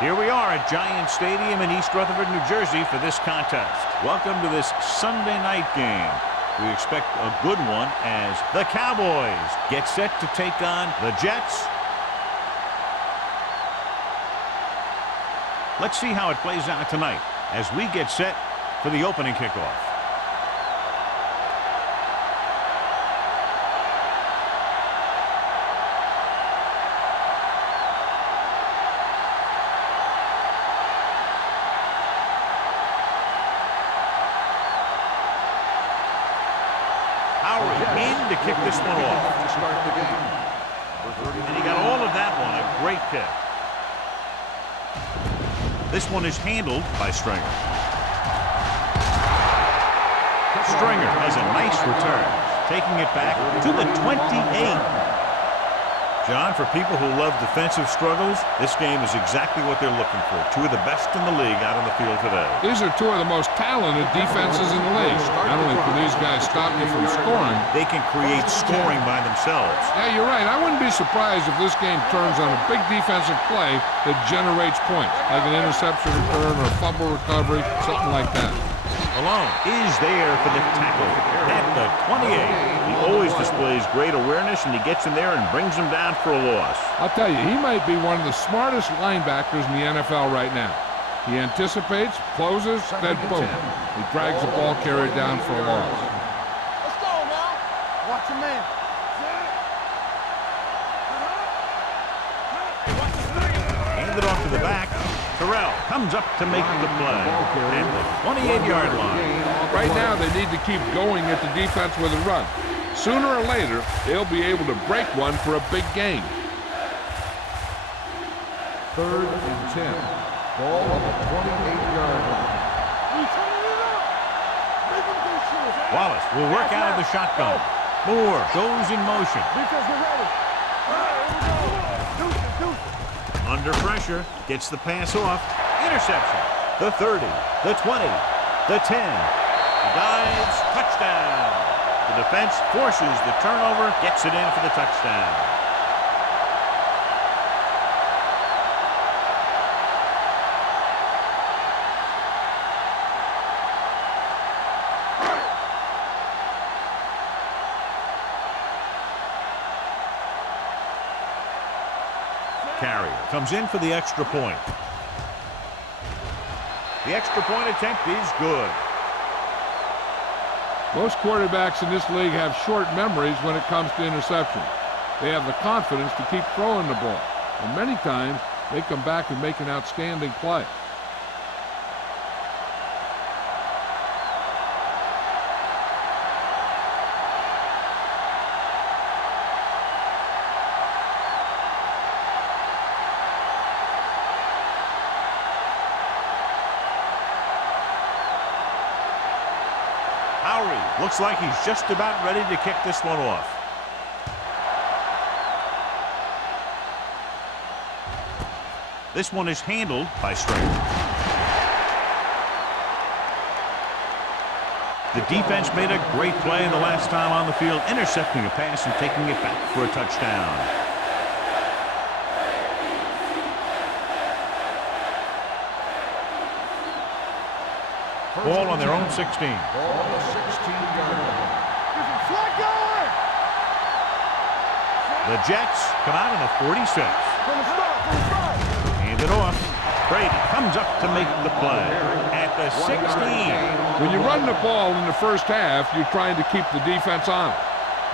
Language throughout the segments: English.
Here we are at Giant Stadium in East Rutherford, New Jersey for this contest. Welcome to this Sunday night game. We expect a good one as the Cowboys get set to take on the Jets. Let's see how it plays out tonight as we get set for the opening kickoff. In to kick this one off. To start the game. And he got all of that one. A great kick. This one is handled by Stringer. Stringer has a nice return, taking it back to the 28. John, for people who love defensive struggles, this game is exactly what they're looking for. Two of the best in the league out on the field today. These are two of the most talented defenses in the league. Not only can these guys stop you from scoring, they can create scoring by themselves. Yeah, you're right. I wouldn't be surprised if this game turns on a big defensive play that generates points, like an interception return or a fumble recovery, something like that. Malone is there for the tackle at the 28. He always displays great awareness, and he gets in there and brings him down for a loss. I'll tell you, he might be one of the smartest linebackers in the NFL right now. He anticipates, closes, then boom. He drags the ball carrier down for a loss. Let's go now. Watch your man. Hand it off to the back. Terrell comes up to make the play at the 28-yard line. Right now, they need to keep going at the defense with a run. Sooner or later, they'll be able to break one for a big gain. 3rd and 10. Ball on the 28-yard line. Wallace will work out of the shotgun. Moore goes in motion. Under pressure, gets the pass off. Interception. The 30, the 20, the 10. Dives, touchdown. The defense forces the turnover, gets it in for the touchdown. Carrier comes in for the extra point. The extra point attempt is good. Most quarterbacks in this league have short memories when it comes to interceptions. They have the confidence to keep throwing the ball, and many times they come back and make an outstanding play. Looks like he's just about ready to kick this one off. This one is handled by Stringer. The defense made a great play the last time on the field, intercepting a pass and taking it back for a touchdown. Ball on their own 16. Ball on the 16-yard line. The Jets come out in the 46. Hand it off. Brady comes up to make the play at the 16. When you run the ball in the first half, you're trying to keep the defense on it.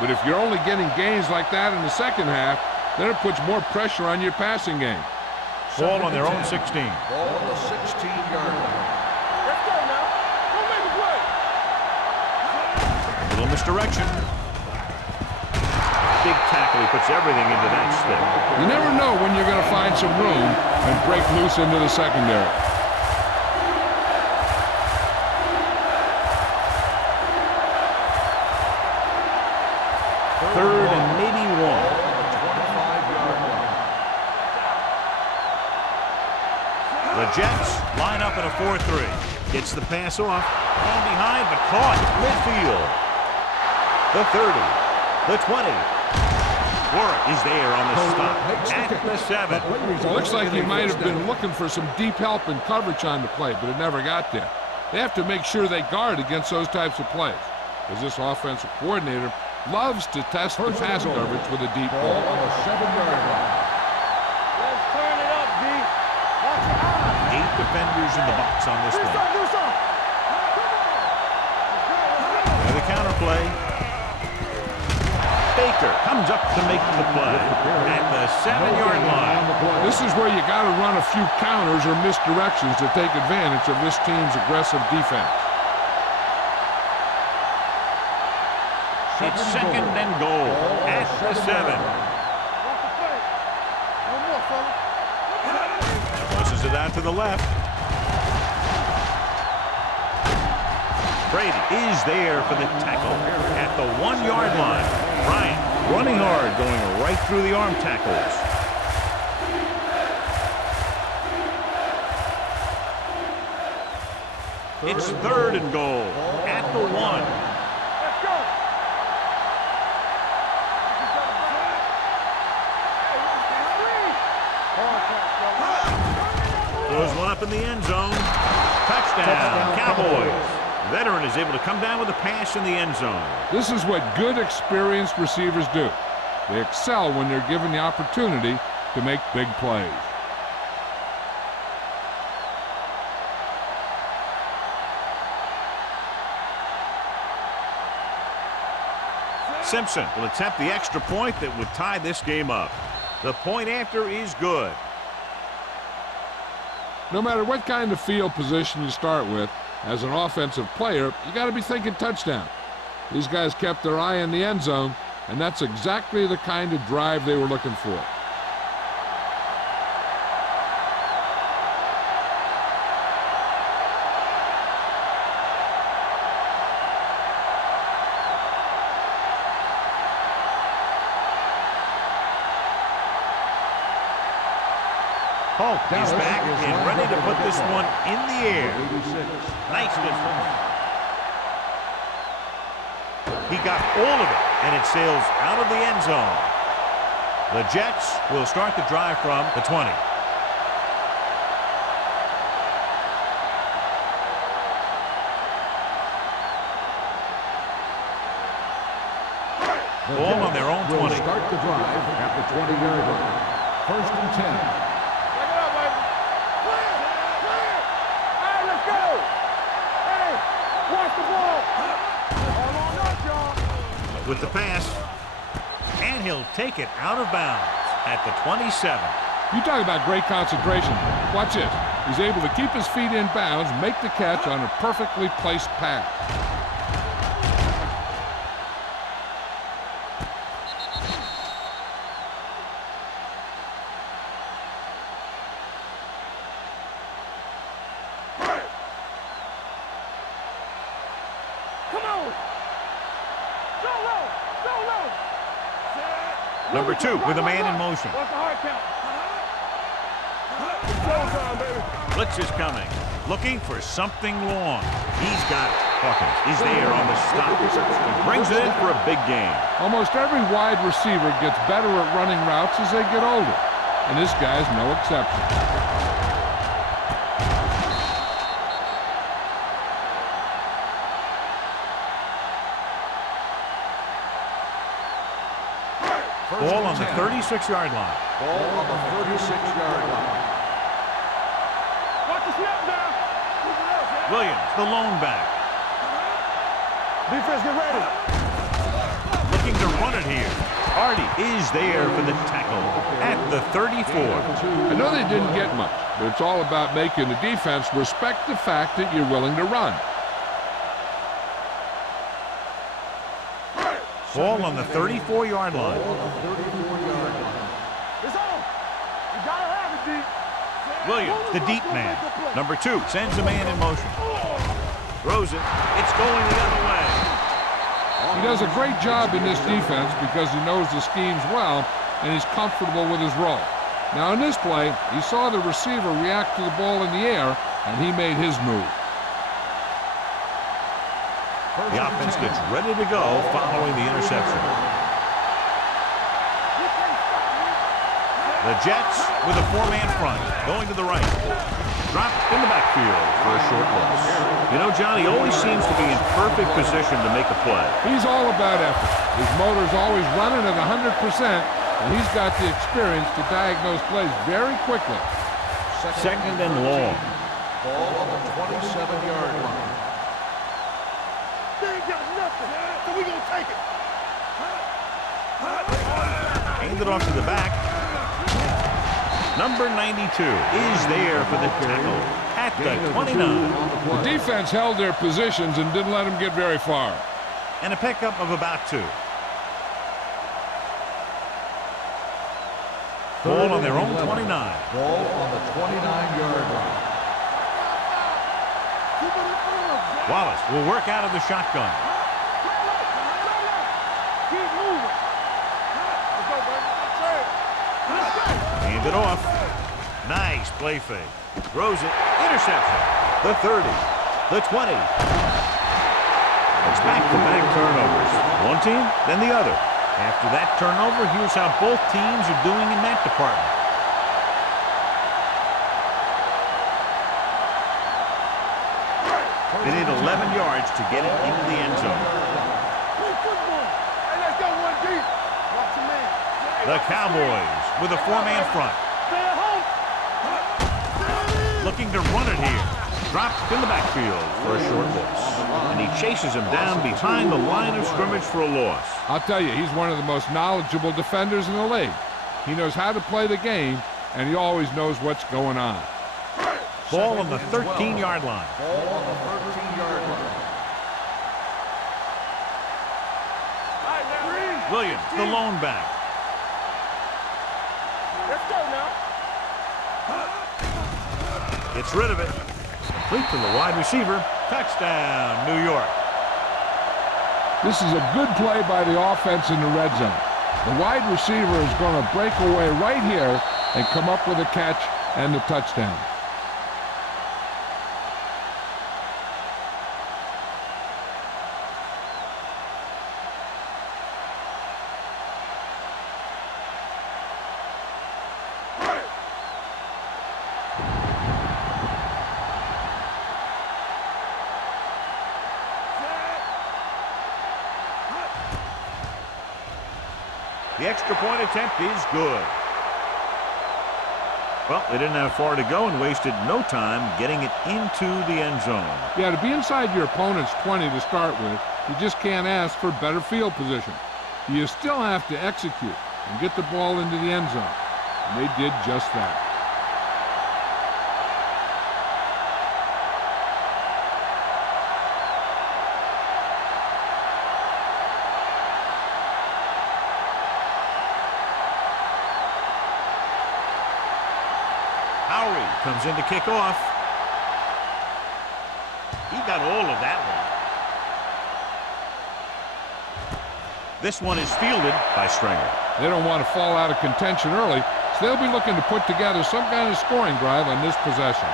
But if you're only getting gains like that in the second half, then it puts more pressure on your passing game. Ball on their own 16. Ball on the 16-yard line. Little misdirection. Big tackle. He puts everything into that stick. You never know when you're going to find some room and break loose into the secondary. Third and maybe one. 25-yard line. The Jets line up in a 4-3. Gets the pass off. From behind, but caught midfield. The 30, the 20, Work is there on the stop at the 7. It looks like he might have been looking for some deep help and coverage on the play, but it never got there. They have to make sure they guard against those types of plays, because this offensive coordinator loves to test the pass coverage with a deep ball. On the 7-yard line. Let's turn it up, D. Watch your eyes. 8 defenders in the box on this one. Do something. Now the counter play. Baker comes up to make the play at the 7-yard line. This is where you got to run a few counters or misdirections to take advantage of this team's aggressive defense. It's 2nd and goal at the 7. Watch the play. No more, fella. Pushes it out to the left. Brady is there for the tackle at the 1-yard line. Bryant running hard, going right through the arm tackles. It's 3rd and goal at the 1. Let's go. Throws one up in the end zone. Touchdown, Cowboys. Veteran is able to come down with a pass in the end zone. This is what good, experienced receivers do. They excel when they're given the opportunity to make big plays. Simpson will attempt the extra point that would tie this game up. The point after is good. No matter what kind of field position you start with, as an offensive player, you got to be thinking touchdown. These guys kept their eye on the end zone, and that's exactly the kind of drive they were looking for. Hulk is back and ready to put this one in the air. Nice distance. He got all of it, and it sails out of the end zone. The Jets will start the drive from the 20. Ball on their own 20. Will start the drive at the 20-yard line. 1st and 10. With the pass, and he'll take it out of bounds at the 27. You talk about great concentration. Watch this. He's able to keep his feet in bounds, make the catch on a perfectly placed pass. Number 2 with a man in motion. Blitz is coming. Looking for something long. He's got it. Hawkins is there on the stop. He brings it in for a big game. Almost every wide receiver gets better at running routes as they get older, and this guy's no exception. Ball on the 36-yard line. Ball on the 36-yard line. Watch the snap now. Williams, the lone back. Defense, get ready. Looking to run it here. Hardy is there for the tackle at the 34. I know they didn't get much, but it's all about making the defense respect the fact that you're willing to run. Ball on the 34-yard line. It's on. You gotta have it, D. Williams, the deep man. Number 2 sends a man in motion. Throws it. It's going the other way. He does a great job in this defense because he knows the schemes well and he's comfortable with his role. Now in this play, he saw the receiver react to the ball in the air and he made his move. The offense gets ready to go following the interception. The Jets with a four-man front, going to the right. Dropped in the backfield for a short loss. You know, John, he always seems to be in perfect position to make a play. He's all about effort. His motor's always running at 100%, and he's got the experience to diagnose plays very quickly. Second and long. Ball on the 27-yard line. They ain't got nothing, so we gonna take it. Handed off to the back. Number 92 is there for the tackle at the 29. The defense held their positions and didn't let them get very far. And a pickup of about 2. Ball on their own 29. Ball on the 29-yard line. Wallace will work out of the shotgun. Keep moving. Let's go, baby. Let's go. Hand it off. Nice play fake. Throws it. Interception. The 30. The 20. It's back-to-back turnovers. One team, then the other. After that turnover, here's how both teams are doing in that department. They need 11 yards to get it into the end zone. Hey, let's go, 1D. Watch your man. The Cowboys with a four-man front. Stay at home. Looking to run it here. Dropped in the backfield for a short loss. And he chases him down behind the line of scrimmage for a loss. I'll tell you, he's one of the most knowledgeable defenders in the league. He knows how to play the game, and he always knows what's going on. Ball on the 13-yard line. Ball on the 13-yard line. Williams, the lone back. Let's go now. Gets rid of it. Complete to the wide receiver. Touchdown, New York. This is a good play by the offense in the red zone. The wide receiver is going to break away right here and come up with a catch and the touchdown. The extra point attempt is good. Well, they didn't have far to go and wasted no time getting it into the end zone. Yeah, to be inside your opponent's 20 to start with, you just can't ask for better field position. You still have to execute and get the ball into the end zone. And they did just that. Comes in to kick off. He got all of that one. This one is fielded by Stringer. They don't want to fall out of contention early, so they'll be looking to put together some kind of scoring drive on this possession.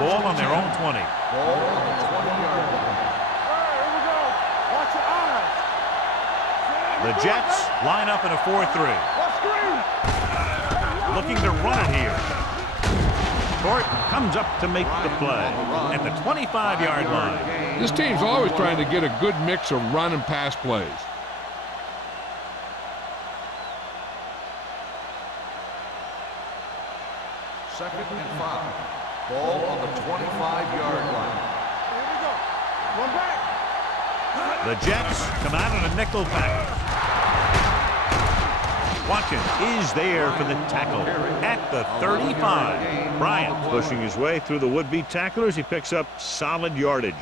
Ball on their own 20. Ball on the 20-yard line. All right, here we go. Watch your eyes. The Jets line up in a 4-3. Watch screen. Looking to run it here. Court comes up to make the play at the 25-yard line. This team's always trying to get a good mix of run and pass plays. Second and 5. Ball on the 25-yard line. Here we go. One back. The Jets come out in a nickel package. Watkins is there for the tackle at the 35. Bryant pushing his way through the would-be tacklers. He picks up solid yardage.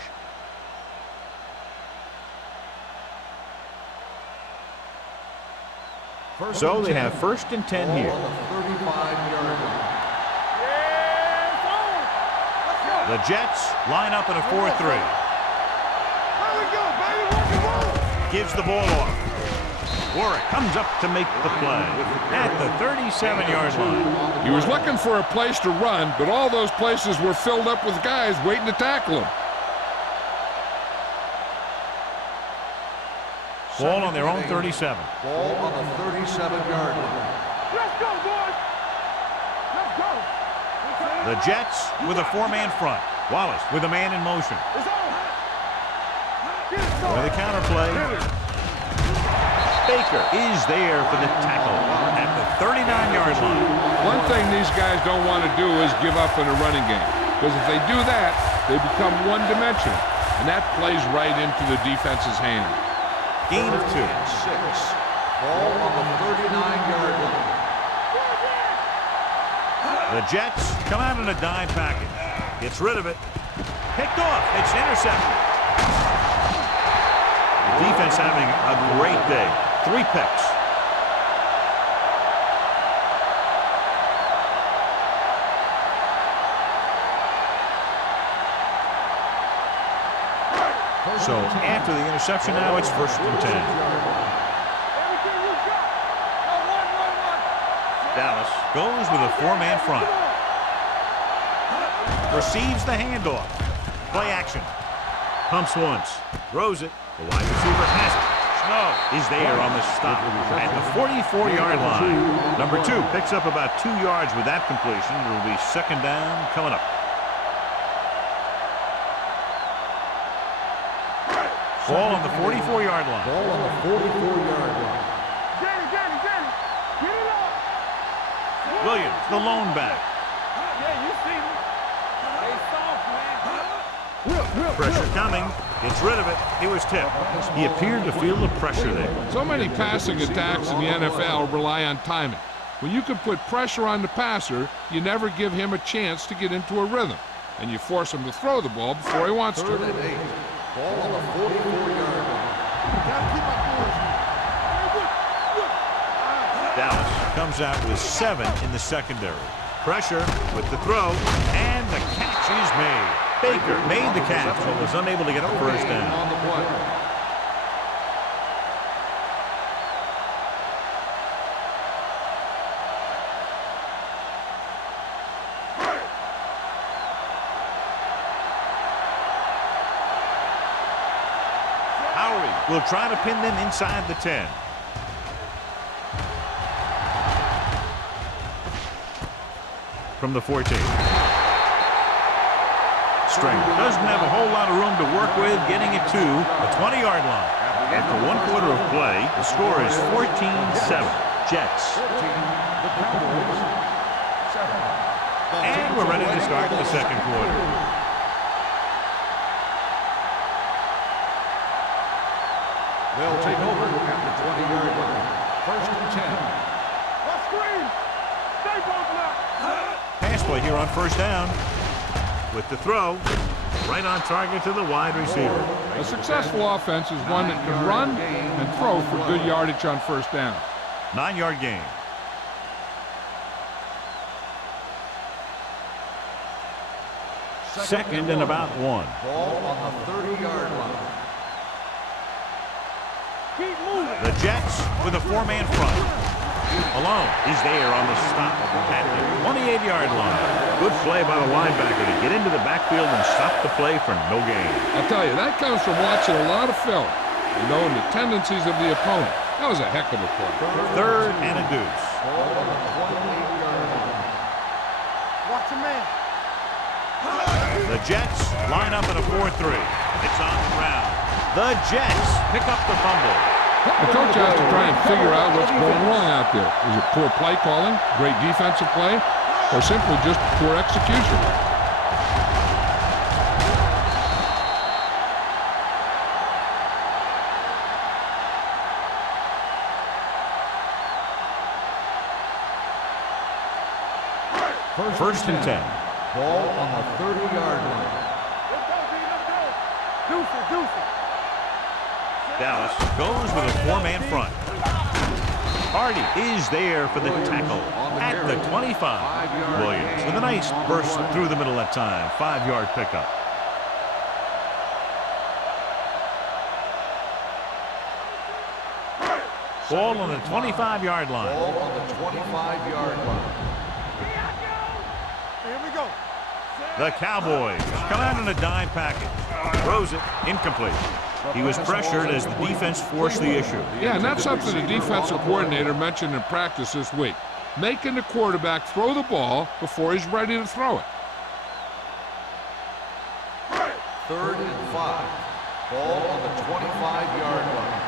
So they have first and 10 here. On the 35-yard line. The Jets line up in a 4-3. There we go, baby. Rock and roll. Gives the ball off. Warwick comes up to make the play at the 37-yard line. He was looking for a place to run, but all those places were filled up with guys waiting to tackle him. Ball on their own 37. Ball on the 37-yard line. Let's go, boys. Let's go. The Jets with a four-man front. Wallace with a man in motion. It's on. Get it, son. With a counter play. Baker is there for the tackle at the 39-yard line. One thing these guys don't want to do is give up in a running game. Because if they do that, they become one-dimensional. And that plays right into the defense's hand. Gain of 2. 6. Ball on the 39-yard line. The Jets come out in a dime package. Gets rid of it. Picked off. It's intercepted. The defense having a great day. 3 picks. So after the interception now, it's 1st and 10. Everything you got. Go, run. Dallas goes with a four-man front. Receives the handoff. Play action. Pumps once. Throws it. The wide receiver has it. Snow is there on the stop at the 44-yard line. Number 2 picks up about 2 yards with that completion. It will be 2nd down coming up. Ball on the 44-yard line. Ball on the 44-yard line. Get it. Get it up. Williams, the lone back. Yeah, you see me. They soft, man. Pressure coming. Gets rid of it. He was tipped. He appeared to feel the pressure there. So many passing attacks in the NFL rely on timing. When you can put pressure on the passer, you never give him a chance to get into a rhythm. And you force him to throw the ball before he wants 3rd to. and 8. Ball on the 44-yard line. Gotta keep my cool. Dallas comes out with 7 in the secondary. Pressure with the throw, and the catch is made. Baker made the catch, but was unable to get the first down. On the play. Will try to pin them inside the 10. From the 14. Stringer doesn't have a whole lot of room to work with, getting it to the 20-yard line. After 1 quarter of play, the score is 14-7. Jets. And we're ready to start the 2nd quarter. They'll take over at the 20-yard line. 1st and 10. Let's screen. Stay both now. Pass play here on 1st down. With the throw, right on target to the wide receiver. A successful offense is one that can run and throw for good yardage on 1st down. 9-yard gain. Second and about 1. Ball on the 30-yard line. Keep moving. The Jets with a four-man front. Alone is there on the stop at the 28-yard line. Good play by the linebacker to get into the backfield and stop the play for no gain. I'll tell you, that comes from watching a lot of film and knowing the tendencies of the opponent. That was a heck of a play. 3rd and a deuce. Ball on the 28-yard line. Watch a man. The Jets line up in a 4-3. It's on the ground. The Jets pick up the fumble. The coach has to try and figure out what's going wrong out there. Is it poor play calling, great defensive play, or simply just poor execution? First and 10. Ball on the 30-yard line. Let's go, D. Let's go. Deuce it. Dallas goes with a four-man front. Hardy is there for the tackle at the 25. Williams with a nice burst through the middle that time. 5-yard pickup. Ball on the 25-yard line. Ball on the 25-yard line. Here we go. The Cowboys come out in a dime package. Throws it incomplete. He was pressured as the defense forced the issue. Yeah, and that's something the defensive coordinator mentioned in practice this week. Making the quarterback throw the ball before he's ready to throw it. 3rd and 5. Ball on the 25-yard line.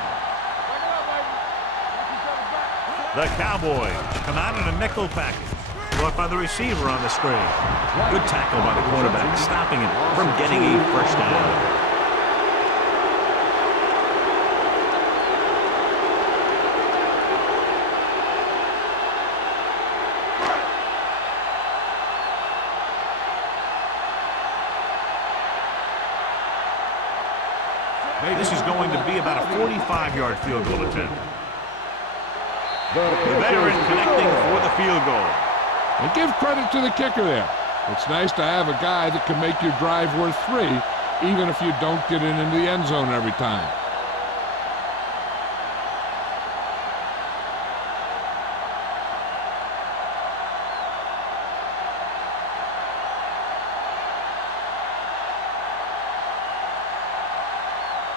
The Cowboys come out in a nickel package. Brought by the receiver on the screen. Good tackle by the quarterback, stopping him from getting a first down. This is going to be about a 45-yard field goal attempt. The veteran connecting for the field goal. And give credit to the kicker there. It's nice to have a guy that can make your drive worth 3, even if you don't get it into the end zone every time.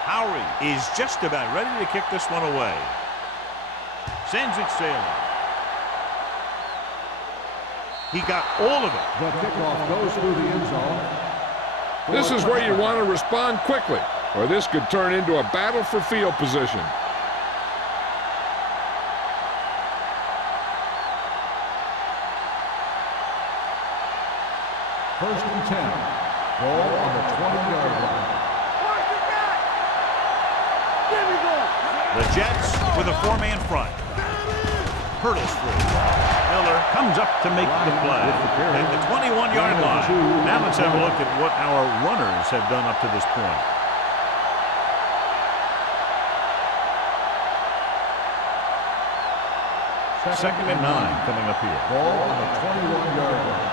Howery is just about ready to kick this one away. Sends it sailing. He got all of it. The kickoff goes through the end zone. This is where you want to respond quickly, or this could turn into a battle for field position. First and 10. Ball on the 20-yard line. The Jets with a 4-man front. Hurdles through. Miller comes up to make the play at the 21-yard line. Now let's have a look at what our runners have done up to this point. Second and 9 coming up here. Ball on the 21-yard line.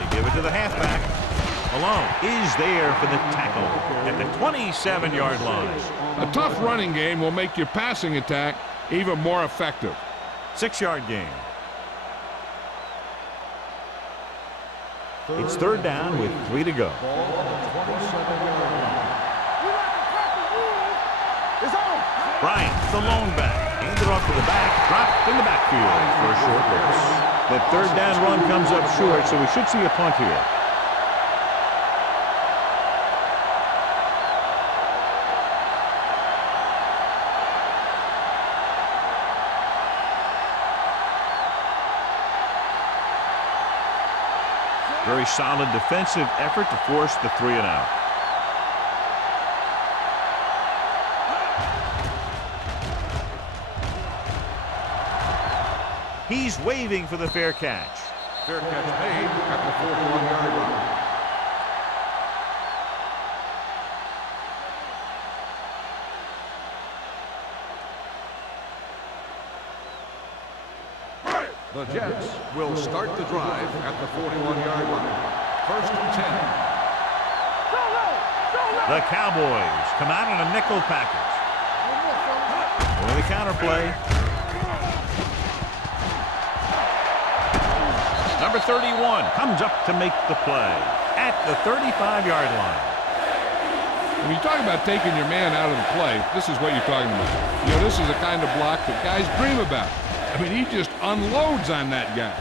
They give it to the halfback. Malone is there for the tackle at the 27-yard line. A tough running game will make your passing attack even more effective. 6-yard gain. It's third down with 3 to go. Ball on the 27-yard line. Bryant, the lone back, handed off to the back, dropped in the backfield for a short loss. That third down run comes up short, so we should see a punt here. Very solid defensive effort to force the 3 and out. He's waving for the fair catch. Fair catch made at the 41-yard line. The Jets will start the drive at the 41-yard line. First and 10. The Cowboys come out in a nickel package. With a counter play. Number 31 comes up to make the play at the 35-yard line. When you talk about taking your man out of the play, this is what you're talking about. You know, this is the kind of block that guys dream about. I mean, he just unloads on that guy.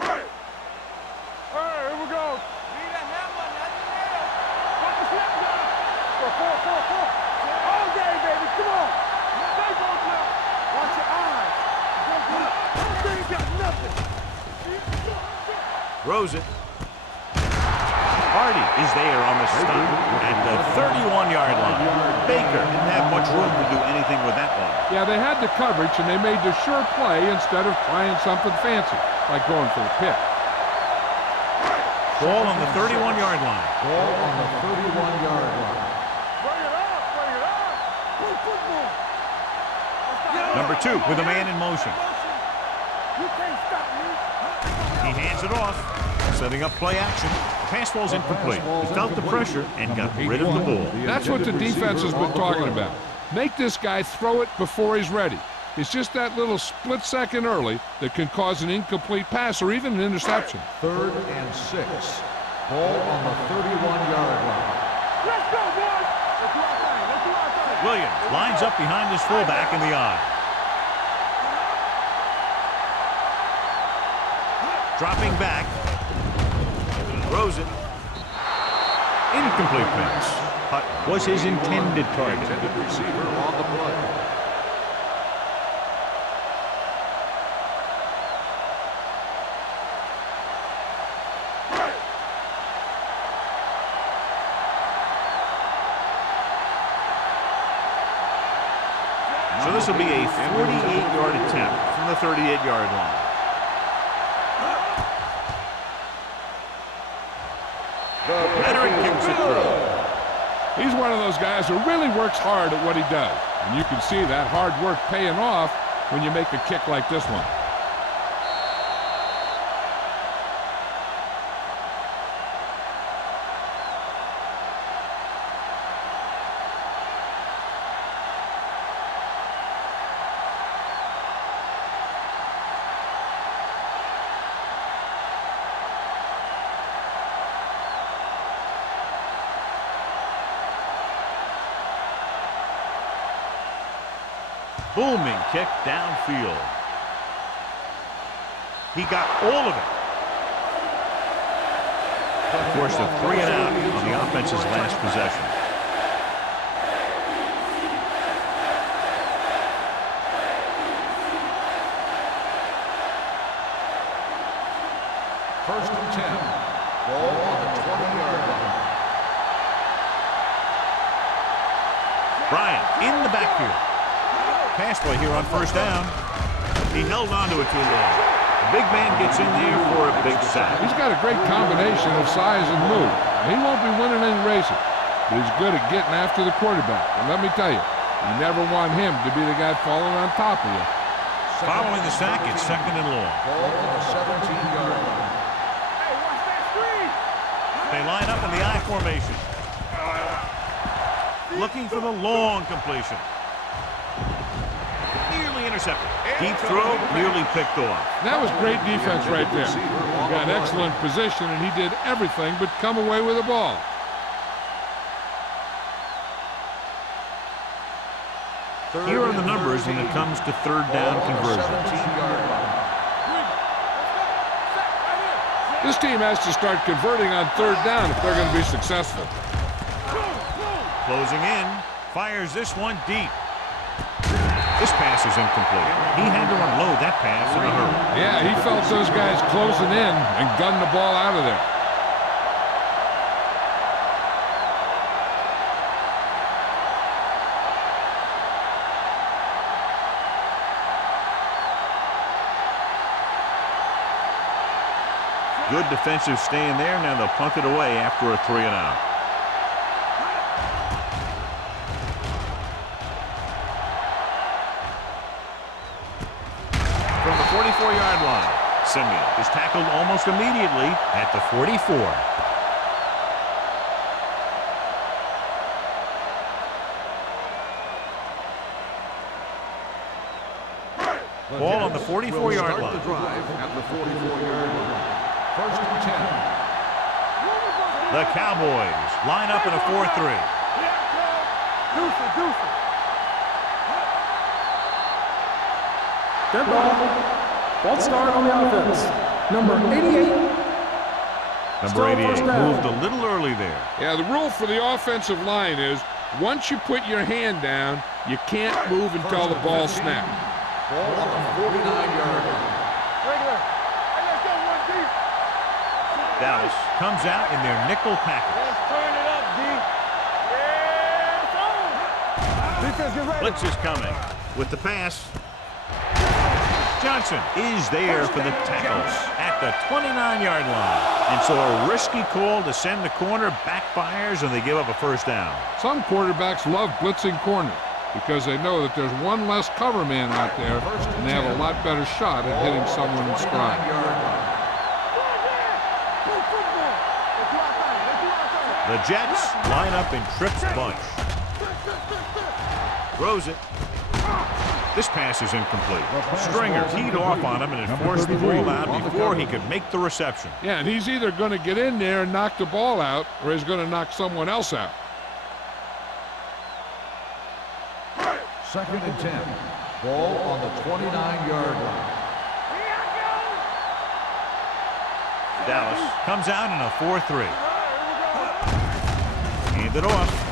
All right, here we go. Need a hammer, nothing nail. Put the snap down. Four. All day, baby, come on. Stay both now. Watch your eyes. They ain't got nothing. Throws it. Hardy is there on the stop at the 31-yard line. Baker didn't have much room to do anything with that one. Yeah, they had the coverage, and they made the sure play instead of trying something fancy, like going for the pick. Ball on the 31-yard line. Ball on the 31-yard line. Bring it up. Play football. Number 2 with a man in motion. You can't stop me. He hands it off, setting up play action. The pass ball's incomplete. He felt the pressure and got rid of the ball. That's what the defense has been talking about. Make this guy throw it before he's ready. It's just that little split second early that can cause an incomplete pass or even an interception. 3rd and 6. Ball on the 31-yard line. Let's go, boys. Let's do our thing. Let's do our thing. Williams lines up behind his fullback in the eye. Dropping back. Throws it. Incomplete pass. Putt was his intended target. Intended receiver on the play. So this will be a 48-yard attempt from the 38-yard line. Veteran kicks it through. He's one of those guys who really works hard at what he does. And you can see that hard work paying off when you make a kick like this one. Booming kick downfield. He got all of it. Of course, the 3 and out on the offense's last possession. First and 10. Ball on the 20-yard line. Bryant in the backfield. Pass play here on first down. He held on to it too long. The big man gets in there for a big sack. He's got a great combination of size and move. He won't be winning any races, but he's good at getting after the quarterback. And let me tell you, you never want him to be the guy falling on top of you. Following the sack, it's 2nd and long. Ball on the 17-yard line. Hey, watch that screen. They line up in the I formation. Looking for the long completion. Nearly intercepted. Deep throw, nearly picked off. That was great defense right there. He got excellent position, and he did everything but come away with the ball. Here are the numbers when it comes to 3rd down conversions. This team has to start converting on 3rd down if they're going to be successful. Closing in, fires this one deep. This pass is incomplete. He had to unload that pass in a hurry. Yeah, he felt those guys closing in and gunned the ball out of there. Good defensive stand there. Now they'll punt it away after a 3 and out. From the 44-yard line, Simeon is tackled almost immediately at the 44. Ball on the 44-yard line. The drive at the 44-yard line. First and 10. The Cowboys line up in a 4-3. Deuce it. Dead ball. False start on the offense. Number 88. Number 88 moved a little early there. Yeah, the rule for the offensive line is once you put your hand down, you can't move until the ball snaps. Ball on the 49-yard line. Regular. Hey, let's go one deep. Dallas comes out in their nickel package. Let's turn it up, D. Yeah, defense, get ready. Blitz is coming with the pass. Johnson is there for the tackle at the 29-yard line. And so a risky call to send the corner backfires, and they give up a first down. Some quarterbacks love blitzing corners because they know that there's one less cover man out there, and they have a lot better shot at hitting someone in stride. The Jets line up in trips bunch. Throws it. This pass is incomplete. Stringer teed off on him and had forced the ball out before he could make the reception. Yeah, and he's either going to get in there and knock the ball out, or he's going to knock someone else out. 2nd and 10. Ball on the 29-yard line. Dallas comes out in a 4-3. Hand it off.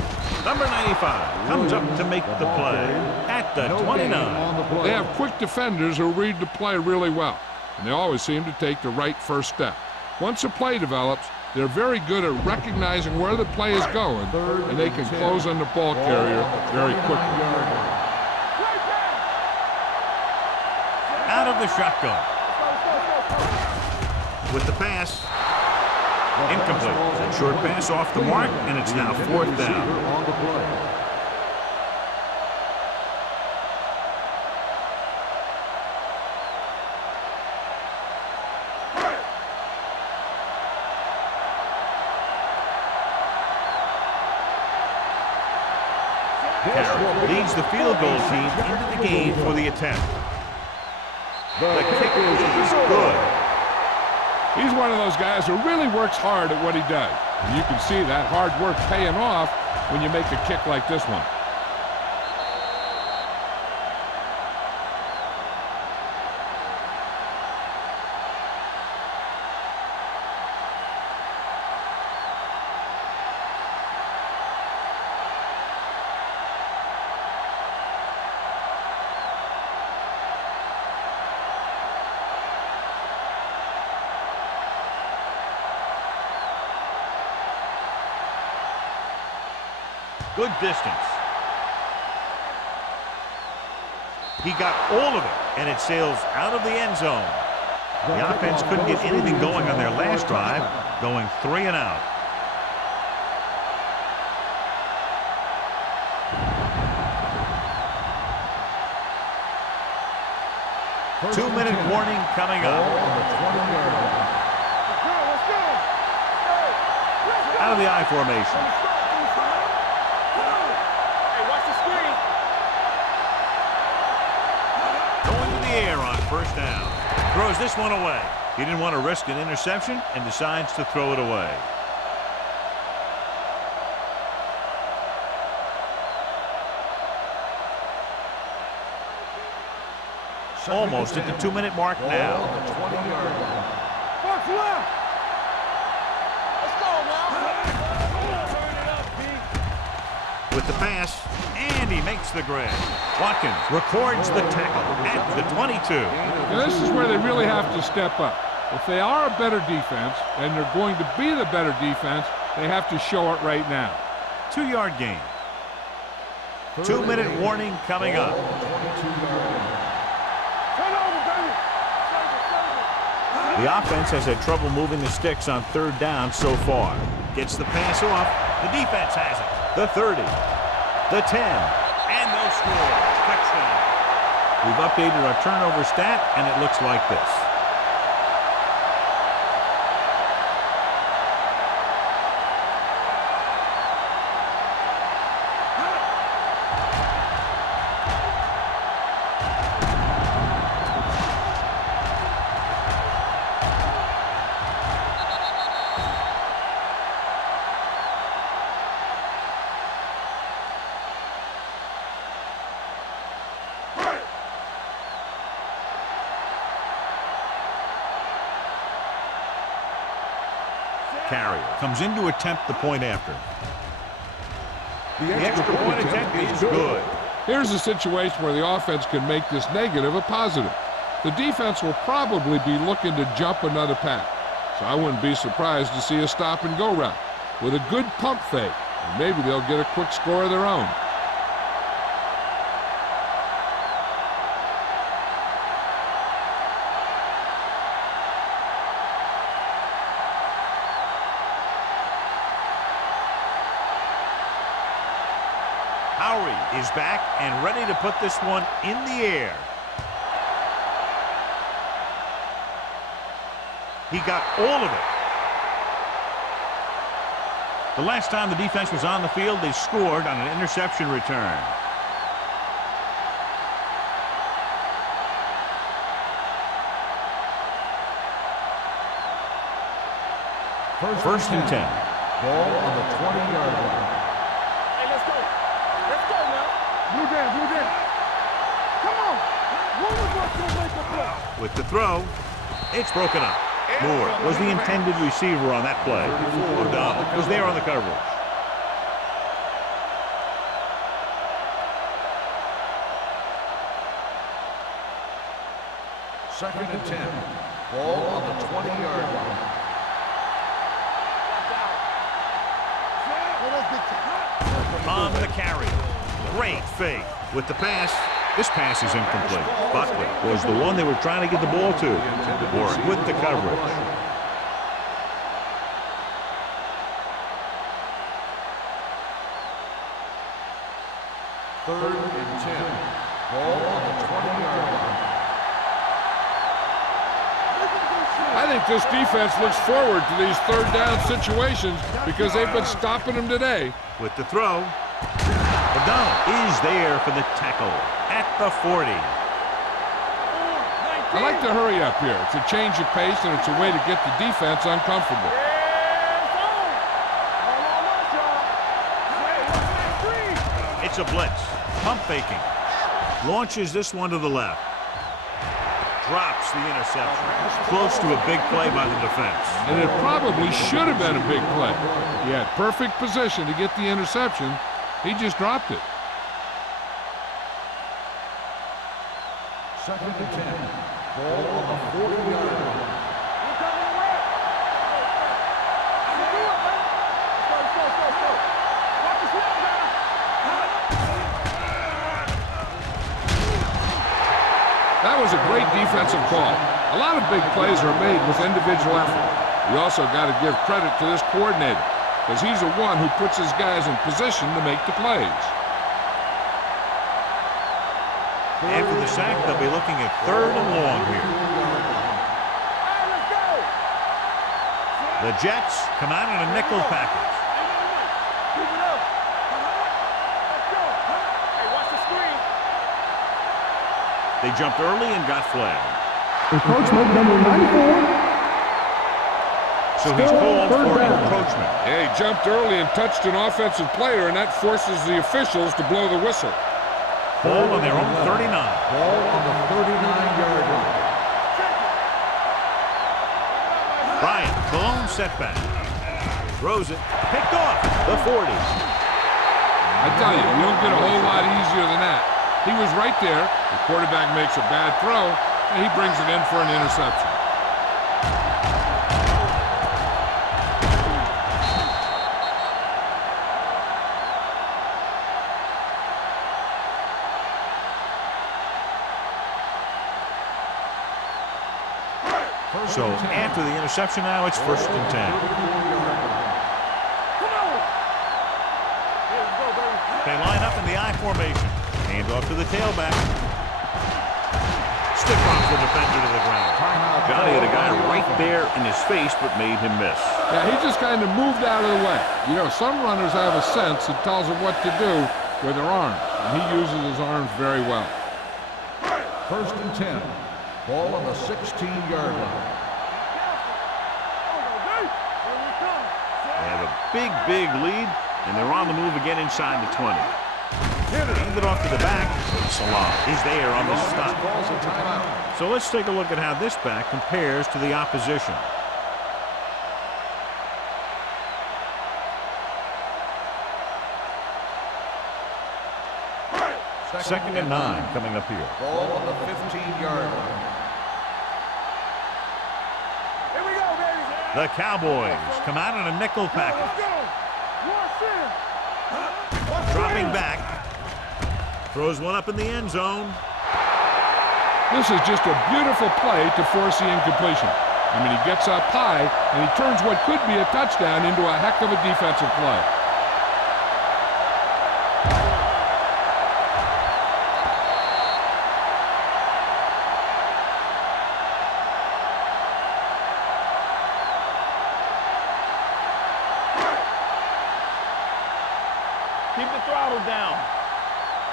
Number 95 comes up to make the play at the 29. They have quick defenders who read the play really well, and they always seem to take the right first step. Once a play develops, they're very good at recognizing where the play is going, and they can close on the ball carrier very quickly. Out of the shotgun. With the pass. Incomplete. That short pass off the mark, and it's now 4th down. On the play. Carroll leads the field goal team into the game for the attempt. The kick is good. He's one of those guys who really works hard at what he does. And you can see that hard work paying off when you make a kick like this one. Good distance. He got all of it, and it sails out of the end zone. The offense couldn't get anything going on their last drive, going 3 and out. Two-minute warning coming up. Out of the I formation. Air on 1st down. Throws this one away. He didn't want to risk an interception and decides to throw it away. Almost at the 2-minute mark now. With the pass, and he makes the grab. Watkins records the tackle at the 22. Now this is where they really have to step up. If they are a better defense, and they're going to be the better defense, they have to show it right now. 2-yard gain. 2-minute warning coming up. The offense has had trouble moving the sticks on 3rd down so far. Gets the pass off. The defense has it. The 30, the 10, and they'll score. Touchdown. We've updated our turnover stat, and it looks like this. Carrier comes in to attempt the point after. The extra point attempt is good. Here's a situation where the offense can make this negative a positive. The defense will probably be looking to jump another pass, so I wouldn't be surprised to see a stop-and-go route with a good pump fake, and maybe they'll get a quick score of their own. Is back and ready to put this one in the air. He got all of it. The last time the defense was on the field, they scored on an interception return. First and 10. Ball on the 20-yard line. Hey, let's go. Let's go now. Blue down, blue down. Come on. One of us gonna make a play. With the throw, it's broken up. Moore was the intended receiver on that play. O'Donnell was there on the coverage. Second and 10. Ball on the 20-yard line. On the carry. Great fake. With the pass, this pass is incomplete. Buckley was the one they were trying to get the ball to. Warren with the coverage. Third and 10. Ball on the 20-yard line. I think this defense looks forward to these third down situations because they've been stopping them today. With the throw, O'Donnell is there for the tackle at the 40. I like to hurry up here. It's a change of pace, and it's a way to get the defense uncomfortable. It's a blitz. Pump faking. Launches this one to the left. Drops the interception. Close to a big play by the defense. And it probably should have been a big play. He had perfect position to get the interception. He just dropped it. Second and 10. Ball on the 40-yard line. That was a great defensive call. A lot of big plays are made with individual effort. You also got to give credit to this coordinator because he's the one who puts his guys in position to make the plays. After the sack, they'll be looking at third and long here. The Jets come out in a nickel package. They jumped early and got flagged. Encroachment number 94. So he's called for encroachment. Yeah, he jumped early and touched an offensive player, and that forces the officials to blow the whistle. Ball on their own 39. Ball on the 39-yard line. Bryant, the lone setback. Throws it. Picked off. The 40. I tell you, you don't get a whole lot easier than that. He was right there. The quarterback makes a bad throw, and he brings it in for an interception. So after the interception now, it's first and 10. They line up in the I formation. Hand off to the tailback. Stiff arms the defender to the ground. Johnny had a guy right there in his face, but made him miss. Yeah, he just kind of moved out of the way. You know, some runners have a sense that tells them what to do with their arms, and he uses his arms very well. First and 10. Ball on the 16-yard line. They have a big lead, and they're on the move again inside the 20. Hand it off to the back. Salah is there on the stop. So let's take a look at how this back compares to the opposition. Second and 9 coming up here. Ball on the 15-yard line. Here we go, baby. The Cowboys come out in a nickel package. Dropping back. Throws one up in the end zone. This is just a beautiful play to force the incompletion. I mean, he gets up high, and he turns what could be a touchdown into a heck of a defensive play. Keep the throttle down.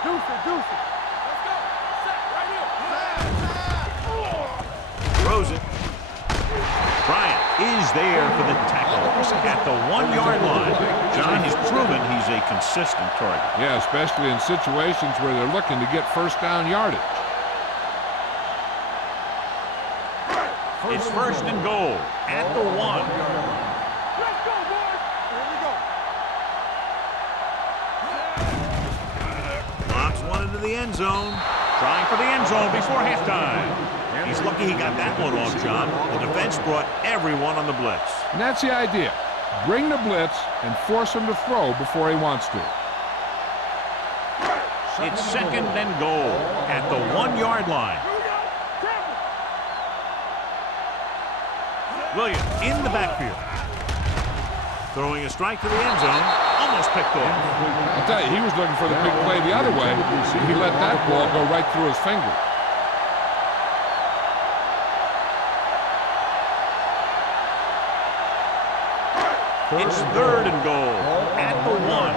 Deuce it. Let's go. Set right here. Throws it. Bryant is there for the tackle at the 1-yard line. John, he's proven he's a consistent target. Yeah, especially in situations where they're looking to get first down yardage. It's first and goal at the 1. Let's go, boys. Here we go. Lobs one into the end zone. Trying for the end zone before halftime. He's lucky he got that one off, John. The defense brought everyone on the blitz. And that's the idea. Bring the blitz and force him to throw before he wants to. It's second and goal at the 1-yard line. Here we go. Tackle. Williams in the backfield. Throwing a strike to the end zone. Almost picked off. I'll tell you, he was looking for the big play the other way. He let that ball go right through his finger. It's third and goal at the 1.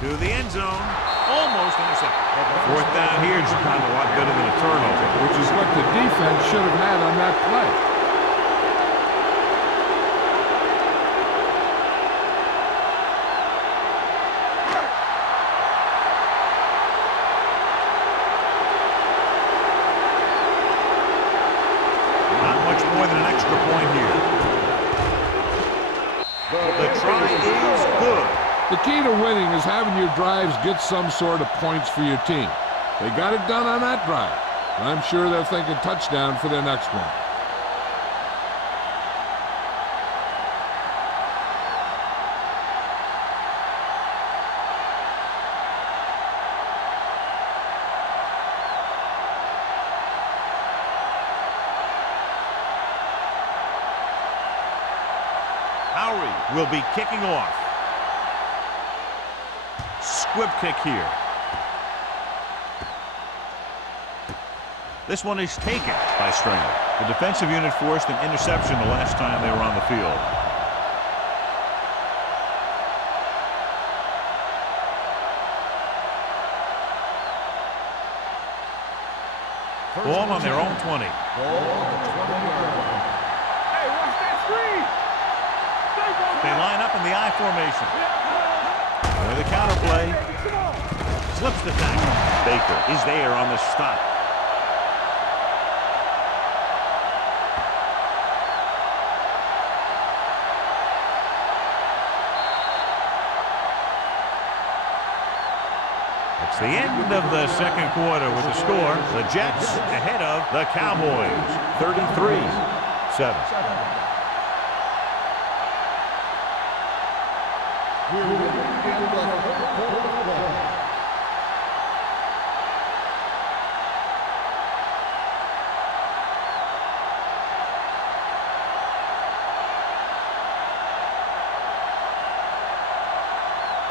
To the end zone. Almost intercepted. Fourth down here is kind of a lot better than a turnover. Which is what the defense should have had on that play. Not much more than an extra point here. The try is good. The key to winning is having your drives get some sort of points for your team. They got it done on that drive. And I'm sure they're thinking touchdown for their next one. Lowry will be kicking off. Squib kick here. This one is taken by Stringer. The defensive unit forced an interception the last time they were on the field. Ball on their own 20. Hey, watch that screen. They line up in the I formation. With the counter play. Slips the tackle. Baker is there on the stop. It's the end of the second quarter with the score. The Jets ahead of the Cowboys. 33-7.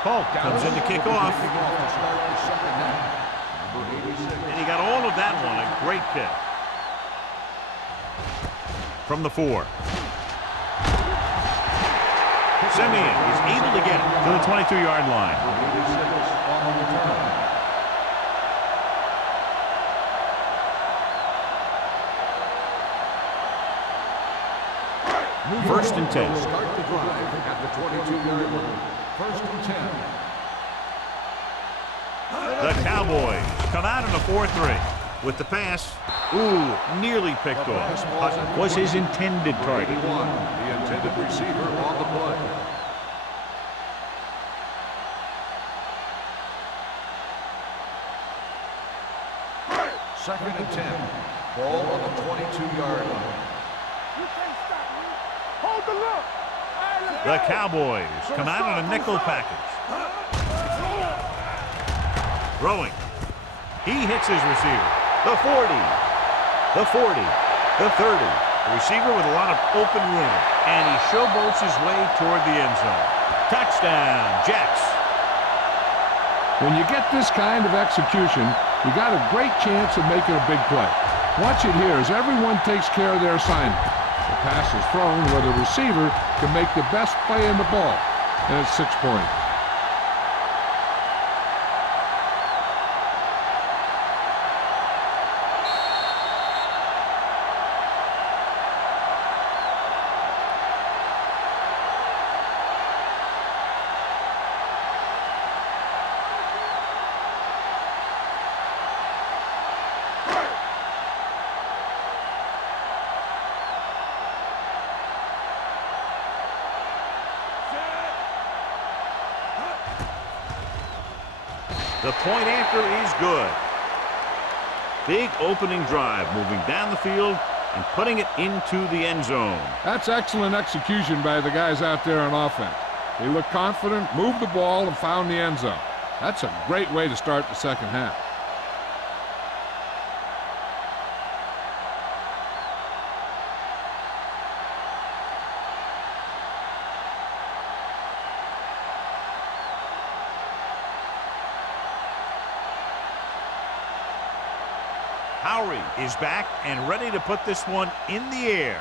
Polk comes in to kick off. And he got all of that one. A great kick. From the 4. Simeon is able to get it to the 22-yard line. First and 10. Start the drive at the 22-yard line. First and 10. The Cowboys come out in a 4-3. With the pass, nearly picked off. Hutton was his intended target. The intended receiver on the play. Second and 10. Ball on the 22-yard line. You can't stop me. Hold the look. The Cowboys come out in a nickel package. Throwing. He hits his receiver. The 40. The 40. The 30. The receiver with a lot of open room. And he showboats his way toward the end zone. Touchdown, Jets. When you get this kind of execution, you got a great chance of making a big play. Watch it here as everyone takes care of their assignment. The pass is thrown where the receiver can make the best play in the ball. And it's 6 points. The point after is good. Big opening drive, moving down the field and putting it into the end zone. That's excellent execution by the guys out there on offense. They looked confident, moved the ball, and found the end zone. That's a great way to start the second half. Howery is back and ready to put this one in the air.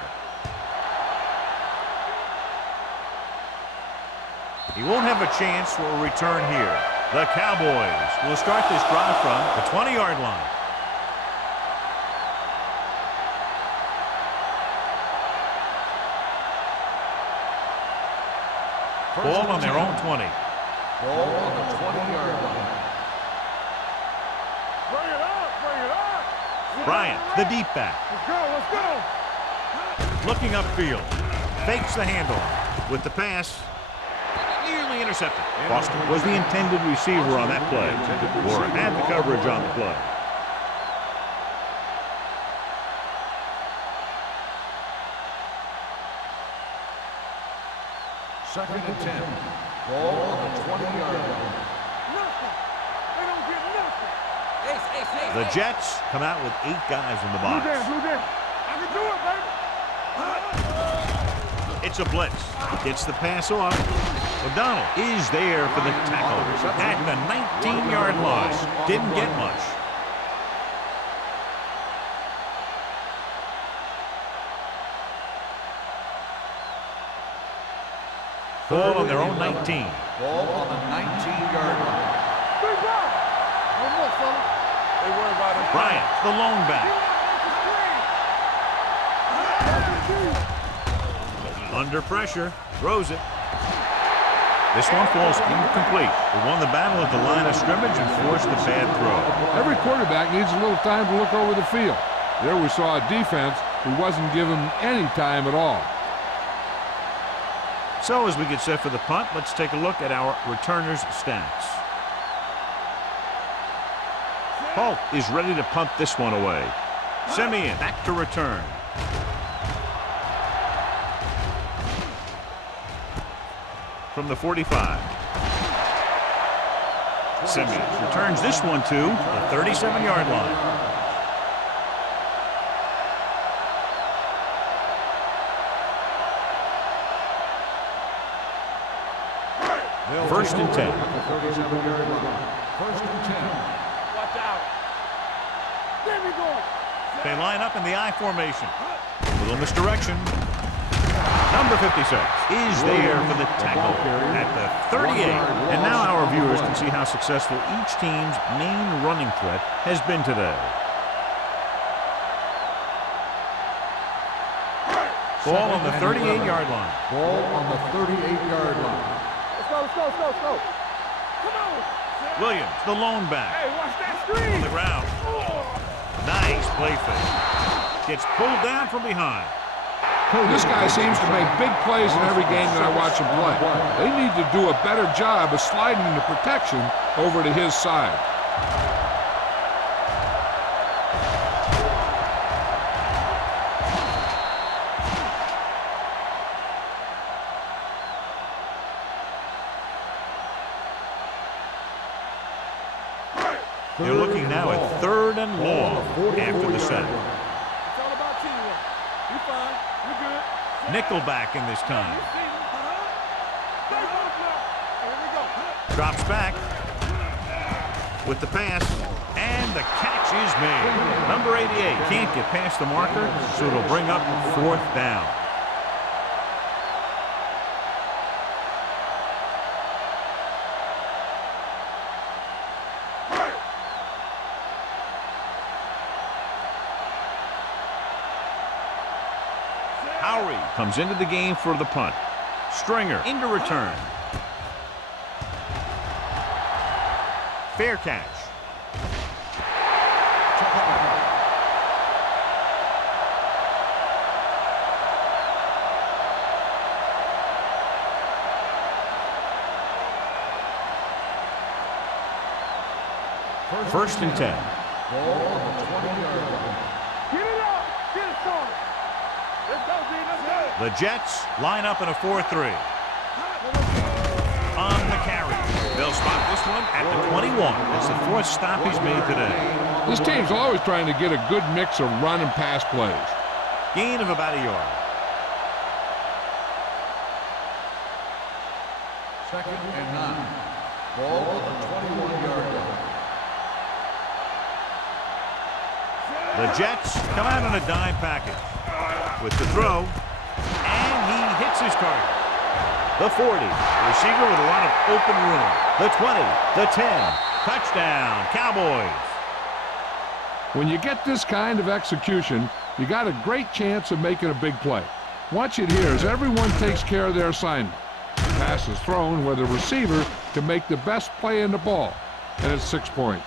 He won't have a chance for a return here. The Cowboys will start this drive from the 20-yard line. Ball on their own 20. Ball on the 20-yard line. Bring it up, bring it up. Bryant, the deep back. Let's go, let's go. Looking upfield. Fakes the handoff with the pass. Nearly intercepted. Boston was the intended receiver on that play, or had the coverage on the play. Second and 10. Ball on the 20-yard line. Nothing. They don't get nothing. The Jets come out with 8 guys in the box. Blue down. I can do it, baby. It's a blitz. Gets the pass off. O'Donnell is there for the tackle at the 19-yard line. Didn't get much. Ball on their own 19. Ball on the 19-yard line. Big ball. One more, fella. They worry about it. Bryant, the lone back. Under pressure, throws it. This one falls incomplete. He won the battle at the line of scrimmage and forced a bad throw. Every quarterback needs a little time to look over the field. There we saw a defense who wasn't given any time at all. So as we get set for the punt, let's take a look at our returners' stats. Polk is ready to punt this one away. Simeon back to return. From the 45. Simeon returns this one to the 37-yard line. First and 10. 37-yard line. First and 10. Watch out. There we go. They line up in the I formation. Little misdirection. Number 56 is there for the tackle at the 38. And now our viewers can see how successful each team's main running threat has been today. Ball on the 38-yard line. Ball on the 38-yard line. Let's go. Come on. Williams, the lone back. Hey, watch that On screen. the ground. Nice play fake. Gets pulled down from behind. This guy seems to make big plays in every game that I watch him play. They need to do a better job of sliding the protection over to his side. They're looking now at 3rd and long after the set. It's all about teamwork. You fine. You good. Nickelback in this time. Here we go. Drops back with the pass, and the catch is made. Number 88 can't get past the marker, so it'll bring up 4th down. Howery comes into the game for the punt. Stringer into return. Fair catch. First and 10. Ball on the 20-yard line. Get it up. Get it started. Let's go, D. Let's go. The Jets line up in a 4-3. On the carry. They'll spot this one at the 21. That's the fourth stop he's made today. This team's always trying to get a good mix of run and pass plays. Gain of about a yard. Second and 9. Ball on the 21-yard line. The Jets come out on a dime package with the throw, and he hits his target. The 40, the receiver with a lot of open room. The 20, the 10, touchdown, Cowboys. When you get this kind of execution, you got a great chance of making a big play. Watch it here as everyone takes care of their assignment. The pass is thrown where the receiver can make the best play in the ball, and it's 6 points.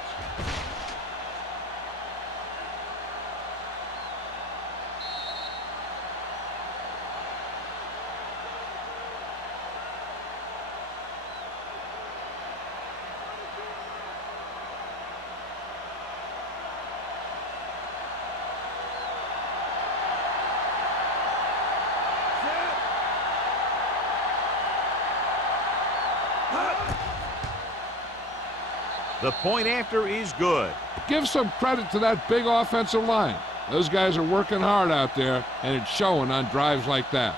The point after is good. Give some credit to that big offensive line. Those guys are working hard out there, and it's showing on drives like that.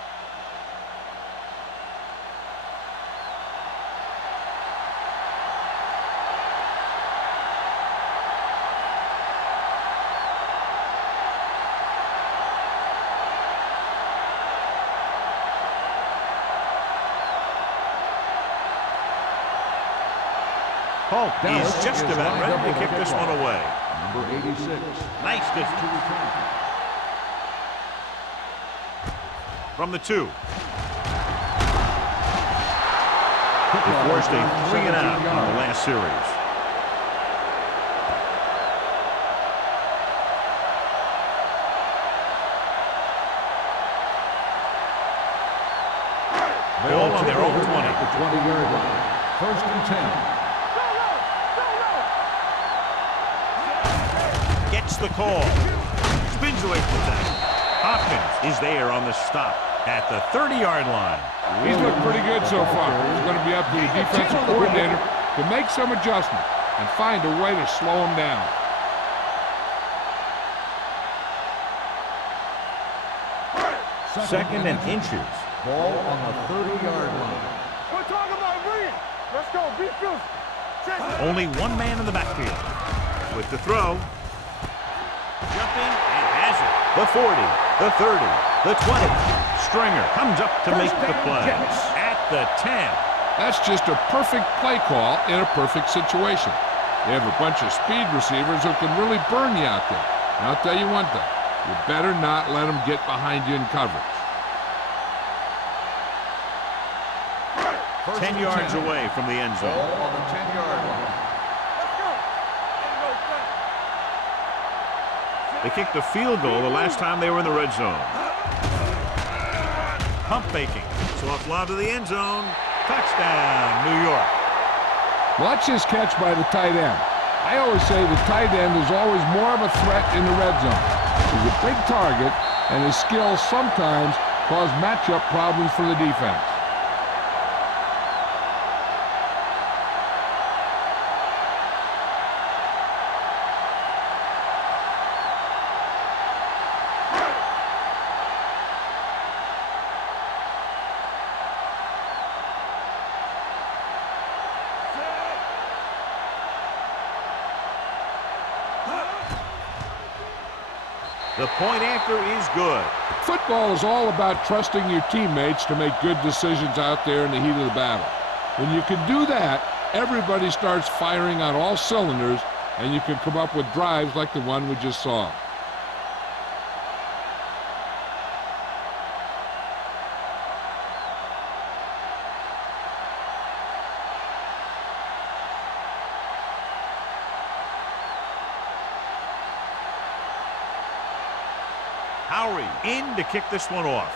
Polk is just about ready to kick this one away. Number 86. Nice distance. From the 2. They forced a 3-and-out on the last series. Ball on their own 20. The 20-yard line. First and 10. Gets the call. Spins away from the tackle. Hopkins is there on the stop at the 30-yard line. He's looked pretty good so far. It's going to be up to the defensive coordinator to make some adjustments and find a way to slow him down. Second and inches. Ball on the 30-yard line. We're talking about bringing. Let's go. Be physical. Check. Only one man in the backfield. With the throw. Jumping and has it. The 40, the 30, the 20. Stringer comes up to make the play. At the 10. That's just a perfect play call in a perfect situation. They have a bunch of speed receivers who can really burn you out there. And I'll tell you one thing. You better not let them get behind you in coverage. 10 yards away from the end zone. Ball on the 10-yard line. Let's go. They kicked a field goal the last time they were in the red zone. Pump faking. Soft lob to the end zone. Touchdown, New York. Watch this catch by the tight end. I always say the tight end is always more of a threat in the red zone. He's a big target, and his skills sometimes cause matchup problems for the defense. The point after is good. Football is all about trusting your teammates to make good decisions out there in the heat of the battle. When you can do that, everybody starts firing on all cylinders, and you can come up with drives like the one we just saw. Howery in to kick this one off.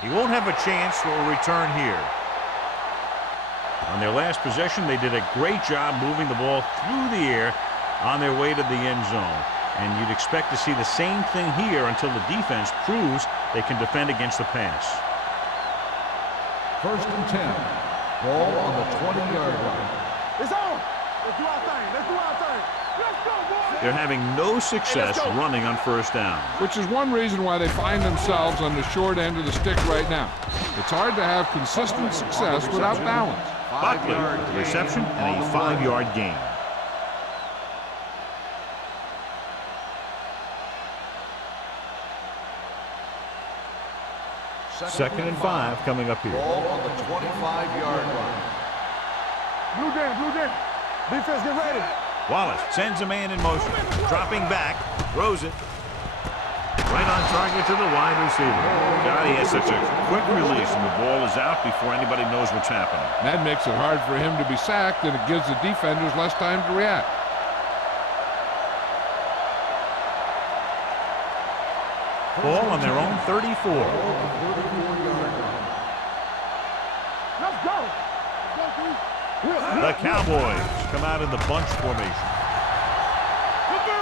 He won't have a chance for a return here. On their last possession, they did a great job moving the ball through the air on their way to the end zone. And you'd expect to see the same thing here until the defense proves they can defend against the pass. 1st and 10. Ball on the 20-yard line. It's on. Let's do our thing. Let's do our thing. Let's go, boys. They're having no success running on 1st down. Which is one reason why they find themselves on the short end of the stick right now. It's hard to have consistent success without balance. Buckley, the reception and a 5-yard gain. Second and 5 coming up here. Ball on the 25-yard line. Blue game, blue game. Defense, get ready. Wallace sends a man in motion. Dropping back, throws it. Right on target to the wide receiver. God, he has such a quick release, and the ball is out before anybody knows what's happening. That makes it hard for him to be sacked, and it gives the defenders less time to react. Ball on their own 34. Let's go. The Cowboys come out in the bunch formation.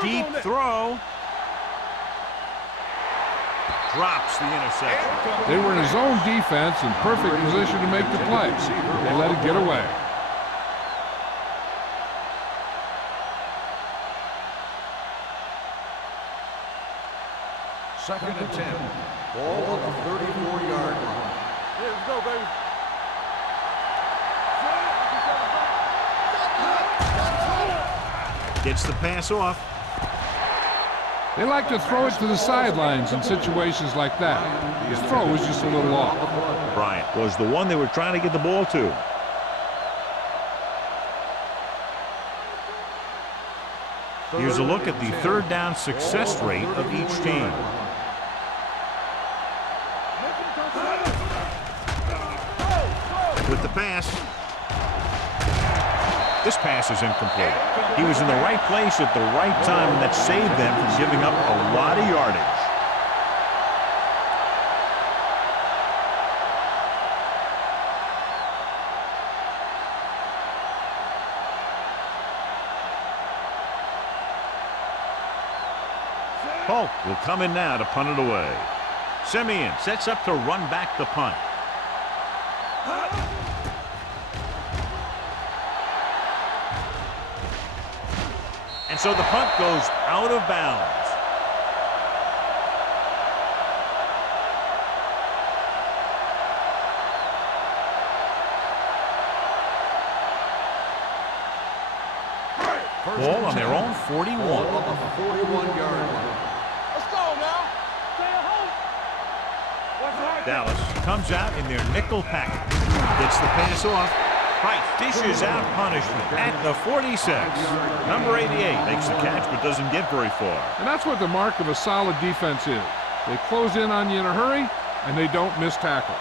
Deep throw. Drops the interception. They were in a zone defense in perfect position to make the play. They let it get away. Second and 10. Ball on the 34-yard line. Yeah, let's go, baby. Gets the pass off. They like to throw it to the sidelines in situations like that. His throw was just a little off. Bryant was the one they were trying to get the ball to. Here's a look at the 3rd down success rate of each team. With the pass. This pass is incomplete. He was in the right place at the right time, and that saved them from giving up a lot of yardage. Polk will come in now to punt it away. Simeon sets up to run back the punt. And so the punt goes out of bounds. Ball on their own 41. Ball on the 41-yard line. Let's go now. Stay at home. What's that? Dallas comes out in their nickel package. Gets the pass off. Price dishes out punishment at the 46. Number 88 makes the catch but doesn't get very far. And that's what the mark of a solid defense is. They close in on you in a hurry, and they don't miss tackle.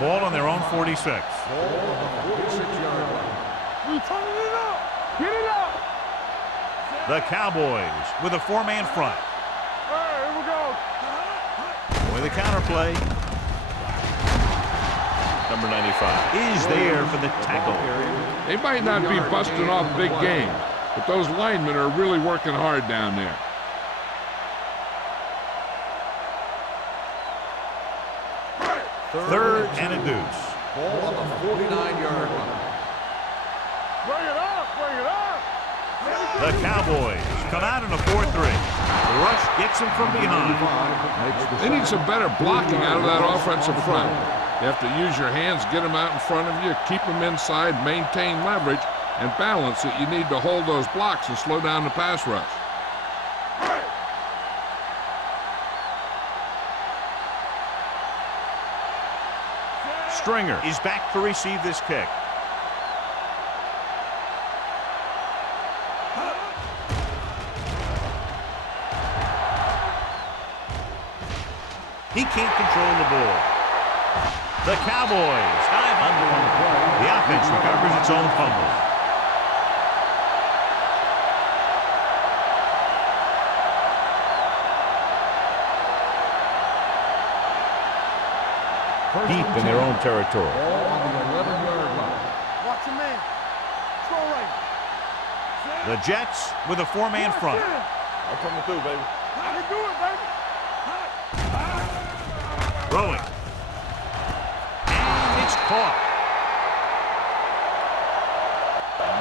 Ball on their own 46. Ball on the 46-yard line. We turning it up. Get it up. The Cowboys with a 4-man front. All right, here we go. With a counterplay. Number 95 is there for the tackle. They might not be busting off big game, but those linemen are really working hard down there. Third and a deuce. Ball on the 49-yard line. Bring it up. Bring it up. The Cowboys come out in a 4-3. The rush gets them from behind. They need some better blocking out of that offensive front. You have to use your hands, get them out in front of you, keep them inside, maintain leverage, and balance it. You need to hold those blocks and slow down the pass rush. Stringer is back to receive this kick. He can't control the ball. The Cowboys dive under on the play. The offense recovers its own fumble. deep in their own territory. Ball on the 11-yard line. Watch your man. Throw right. The Jets with a four-man front. I'm coming through, baby. I can do it, baby. Throwing. And it's caught.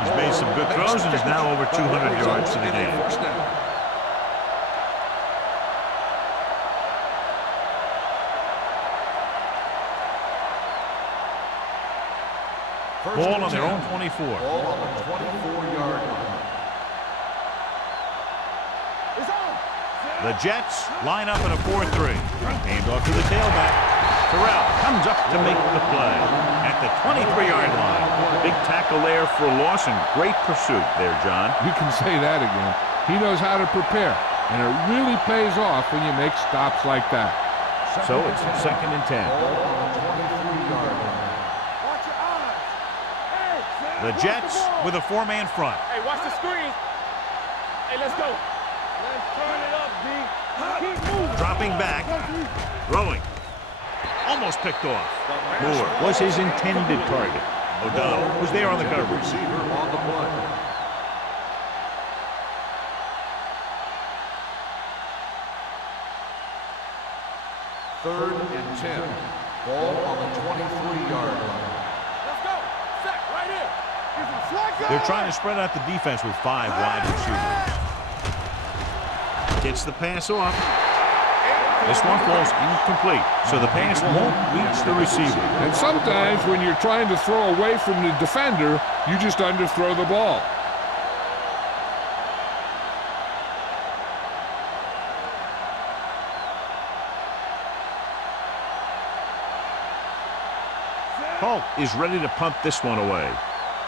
He's made some good throws and is now over 200 yards to the game. First down. Ball on their own 24. Ball on the 24-yard line. It's on. The Jets line up in a 4-3. Hand off to the tailback. Terrell comes up to make the play at the 23-yard line. Big tackle there for a loss and great pursuit there, John. You can say that again. He knows how to prepare, and it really pays off when you make stops like that. So it's 2nd and 10. Ball on the 23-yard line. Watch your eyes. Hey, The Jets with a four-man front. Hey, watch the screen. Hey, let's go. Let's turn it up, D. Keep moving. Dropping back. Throwing. Almost picked off. Moore was his intended target. O'Donnell was there on the coverage. Receiver on the play. Third and 10. Ball on the 23-yard line. Let's go. Set right here. Here's a flag. They're trying to spread out the defense with 5 wide receivers. Gets the pass off. This one falls incomplete, so the pass won't reach the receiver. And sometimes when you're trying to throw away from the defender, you just underthrow the ball. Polk is ready to punt this one away.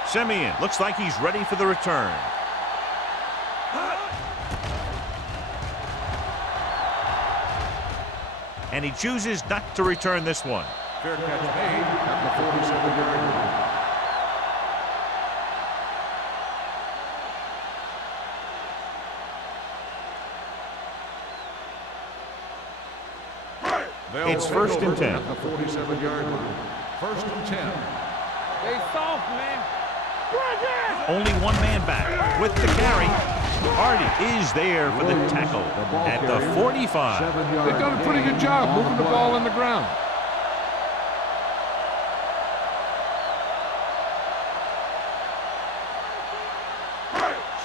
Simeon looks like he's ready for the return. And he chooses not to return this one. Fair catch made at the 47-yard line. It's 1st and 10. At the 47-yard line. 1st and 10. They soft, man. Only one man back with the carry. Hardy is there for the tackle at the 45. They've done a pretty good job moving the ball in the ground.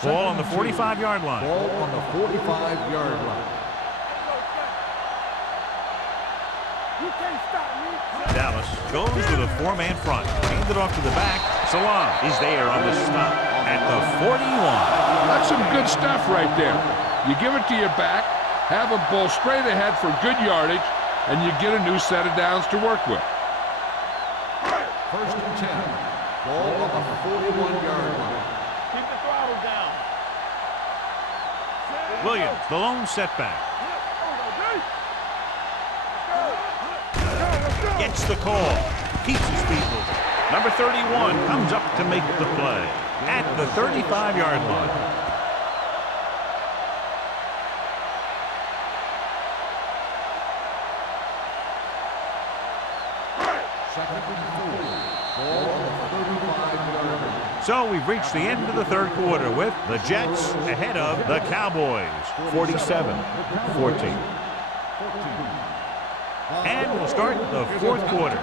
Ball on the 45-yard line. Ball on the 45-yard line. You can't stop me. Dallas goes with a four-man front. Handed off to the back. Salam is there on the stop at the 41. That's some good stuff right there. You give it to your back, have a ball straight ahead for good yardage, and you get a new set of downs to work with. 1st and 10. Ball on the 41-yard line. Keep the throttle down. Williams, the lone setback. Gets the call. Keeps his feet moving. Number 31 comes up to make the play at the 35-yard line. Second and 4. Ball on the 35-yard line. So we've reached the end of the third quarter with the Jets ahead of the Cowboys, 47-14. And we'll start the fourth quarter.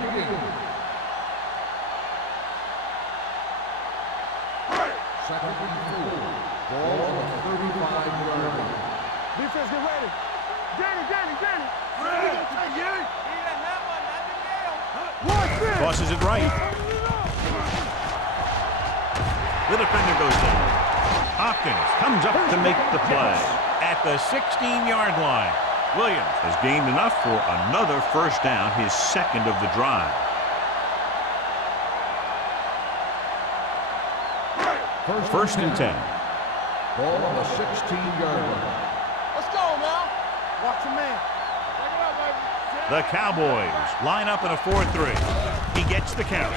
Second and 4. Ball on the 35-yard line. Defense, get ready. Danny. Ready. Need a hammer, not the nail. Watch this. Tosses it right. The defender goes down. Hopkins comes up to make the play at the 16-yard line. Williams has gained enough for another first down, his second of the drive. First and 10. Ball on the 16-yard line. Let's go now. Watch your man. Take it up, baby. The Cowboys line up in a 4-3. He gets the carry.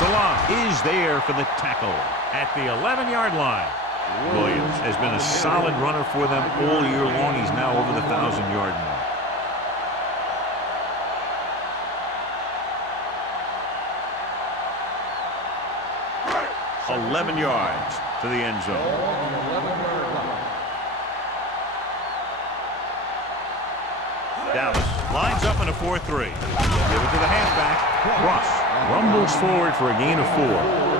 Salam is there for the tackle at the 11-yard line. Williams has been a solid runner for them all year long. He's now over the 1,000-yard mark. 11 yards to the end zone. On the 11-yard line. Dallas lines up in a 4-3. Give it to the halfback. Ross rumbles forward for a gain of 4.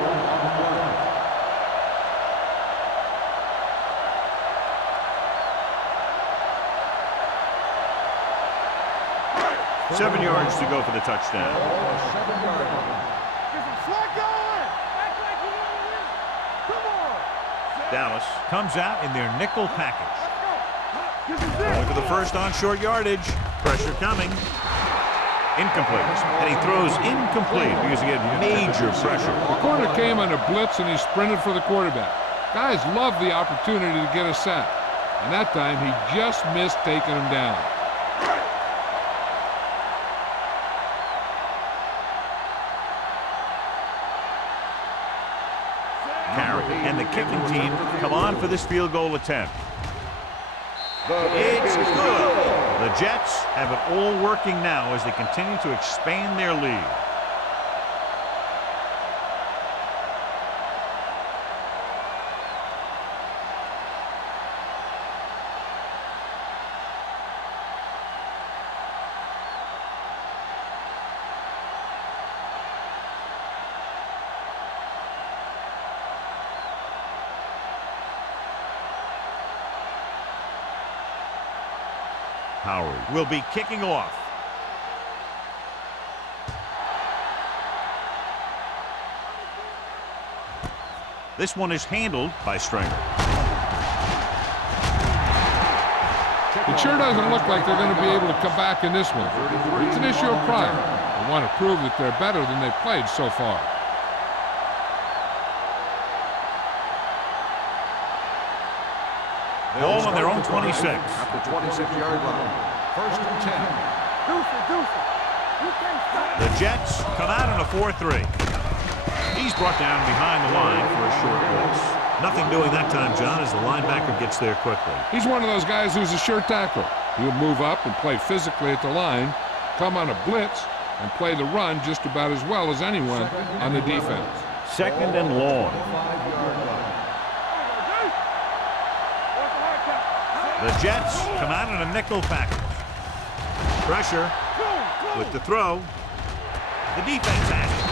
7 yards to go for the touchdown. 7-yard line. Get some slack going. Act like you want to win. Come on. Dallas comes out in their nickel package. Get some Going for the first on short yardage. Pressure coming. Incomplete. And he throws incomplete because he had major pressure. The corner came on a blitz, and he sprinted for the quarterback. Guys love the opportunity to get a sack. And that time, he just missed taking him down. Carry. And the kicking team come on for this field goal attempt. It's good. The Jets have it all working now as they continue to expand their lead. Howard will be kicking off. This one is handled by Stringer. It sure doesn't look like they're going to be able to come back in this one. It's an issue of pride. They want to prove that they're better than they've played so far. Ball on their own 26. At the 26-yard line. First and 10. Deuce. You can't stop. The Jets come out in a 4-3. He's brought down behind the line for a short blitz. Nothing doing that time, John, as the linebacker gets there quickly. He's one of those guys who's a sure tackler. He'll move up and play physically at the line, come on a blitz, and play the run just about as well as anyone on the defense. Second and long. 5-yard line. The Jets come out in a nickel package. Pressure with the throw. The defense has it.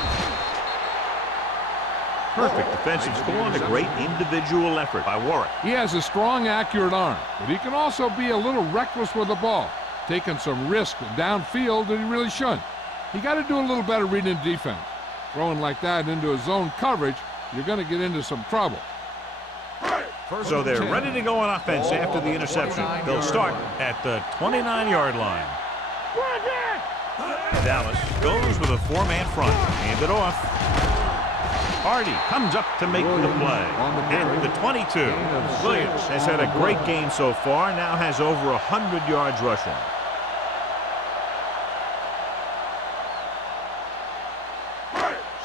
Perfect defensive score and a great individual effort by Warwick. He has a strong, accurate arm, but he can also be a little reckless with the ball, taking some risk downfield that he really shouldn't. You got to do a little better reading defense. Throwing like that into a zone coverage, you're going to get into some trouble. So they're ready to go on offense after the interception. They'll start at the 29-yard line. Dallas goes with a 4-man front. Hand it off. Hardy comes up to make the play. At the 22. Williams has had a great game so far, now has over 100 yards rushing.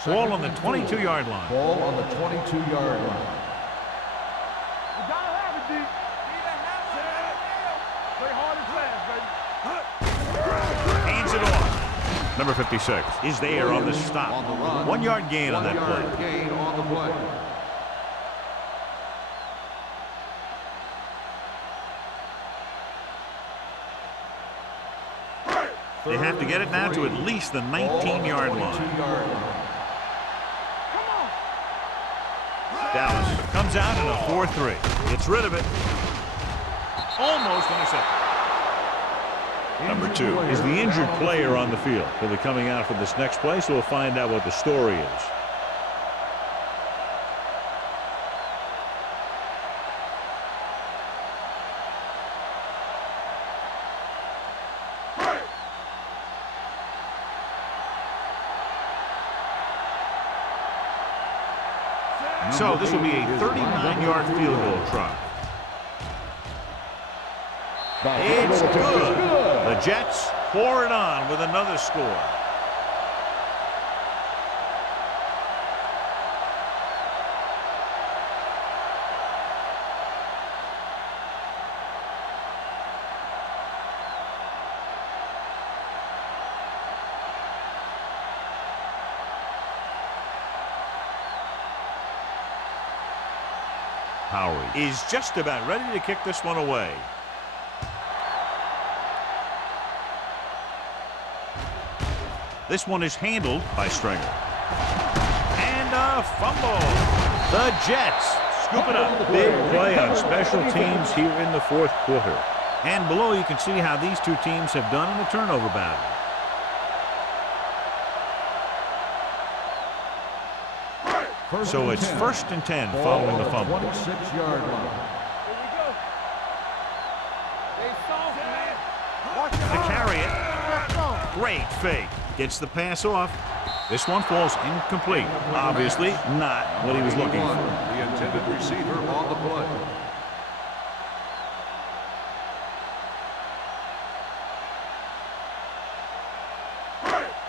Ball on the 22-yard line. Ball on the 22-yard line. You gotta have it, D. Play hard and fast, baby. Hands it off. Number 56 is there on the stop. On the run. 1 yard gain on that 1 yard play. gain on the play. They have to get it now to at least the 19-yard line. 22-yard line. Dallas comes out in a 4-3. Gets rid of it. Almost intercepted. Number 2 is the injured player on the field. He'll be coming out for this next play, so we'll find out what the story is. So this will be a 39-yard field goal try. It's good. The Jets pour it on with another score. Howery is just about ready to kick this one away. This one is handled by Stringer. And a fumble. The Jets scoop it up. Big play on special teams here in the fourth quarter. And below you can see how these two teams have done in the turnover battle. So it's 1st and 10 following the fumble. 26-yard line. Here we go. Stay soft, man. Watch your To eyes. carry it. Let's go. Great fake. Gets the pass off. This one falls incomplete. Obviously not what he was looking for. The intended receiver on the play.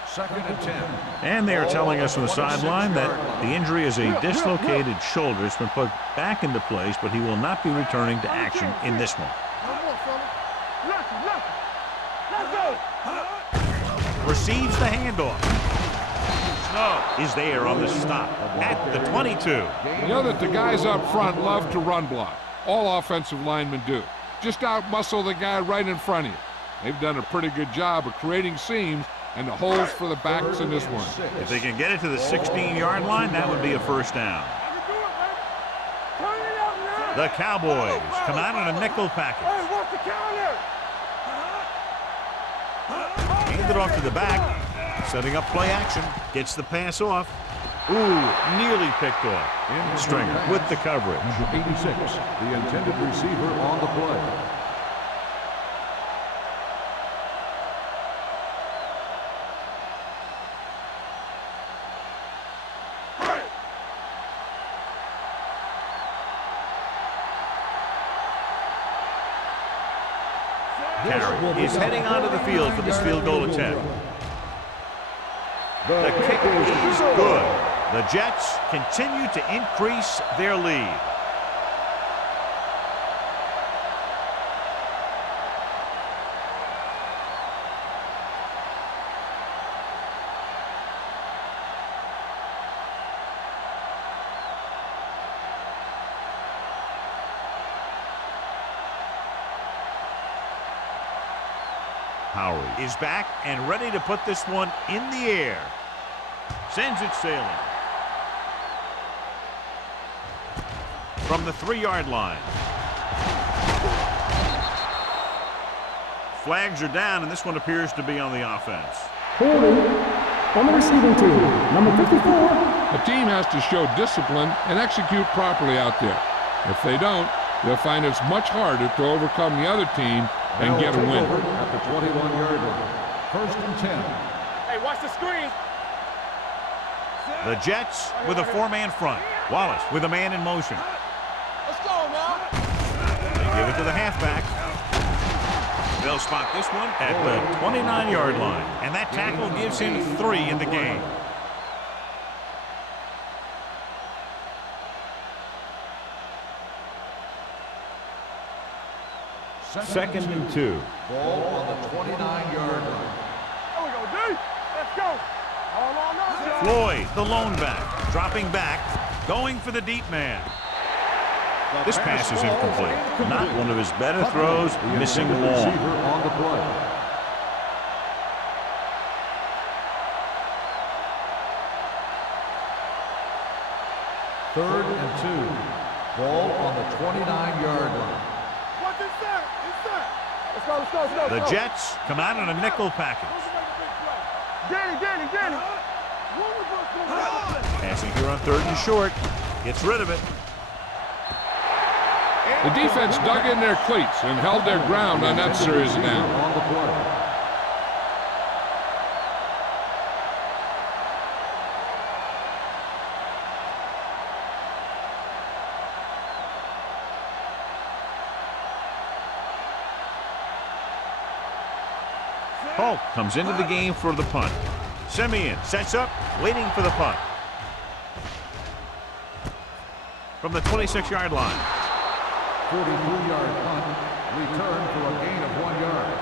Second and 10. And they are telling us from the sideline that the injury is a dislocated shoulder. It's been put back into place, but he will not be returning to action in this one. Come on, fella. Let's go. Receives the handoff. Snow is there on the stop at the 22. You know that the guys up front love to run block. All offensive linemen do. Just out-muscle the guy right in front of you. They've done a pretty good job of creating seams and the holes for the backs in this one. If they can get it to the 16-yard line, that would be a first down. Turn it up now. The Cowboys come out in a nickel package. Hey, what's the counter? Hand it off to the back. Setting up play action. Gets the pass off. Ooh, nearly picked off. Stringer with the coverage. Number 86, the intended receiver on the play. Carey is heading onto the field for this field goal attempt. The kick is good. The Jets continue to increase their lead. Howery is back and ready to put this one in the air. Sends it sailing. From the 3-yard line. Flags are down, and this one appears to be on the offense. Holding on the receiving team. Number 54. A team has to show discipline and execute properly out there. If they don't, they'll find it's much harder to overcome the other team and get a win. At the 21-yard line. 1st and 10. Hey, watch the screen. The Jets with a 4-man front. Wallace with a man in motion. Let's go, man. They give it to the halfback. They'll spot this one at the 29-yard line. And that tackle gives him 3 in the game. Second and 2. Ball on the 29-yard line. There we go, D. Let's go. All on us. Floyd, the lone back, dropping back, going for the deep man. This pass is incomplete. Not one of his better throws, missing long. Receiver on the play. Third and 2. Ball on the 29-yard line. What's it say? It's set. Let's go, let's go, let's go. The Jets come out in a nickel package. Danny. Passing here on 3rd and short. Gets rid of it. The defense dug in their cleats and held their ground on that series down. On the play. Polk comes into the game for the punt. Simeon sets up, waiting for the punt. From the 26-yard line. 43-yard punt. Return for a gain of 1 yard.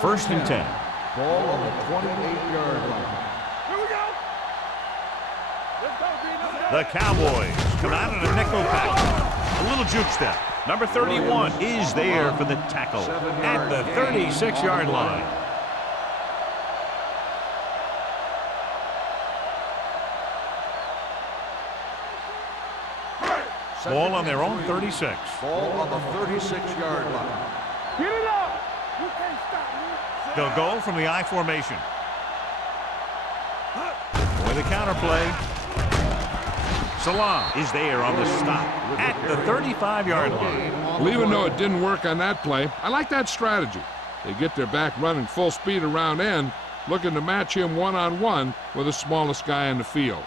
First and 10. Ball on the 28-yard line. Here we go. Let's go, B. The Cowboys come out in a nickel pack. A little juke step. Number 31 is there for the tackle at the 36-yard line. Ball on their own 36. Ball on the 36-yard line. Get it up. You can't stop me. They'll go from the I formation. With a counterplay. Salam is there on the stop at the 35-yard line. Well, even though it didn't work on that play, I like that strategy. They get their back running full speed around end, looking to match him one-on-one with the smallest guy in the field.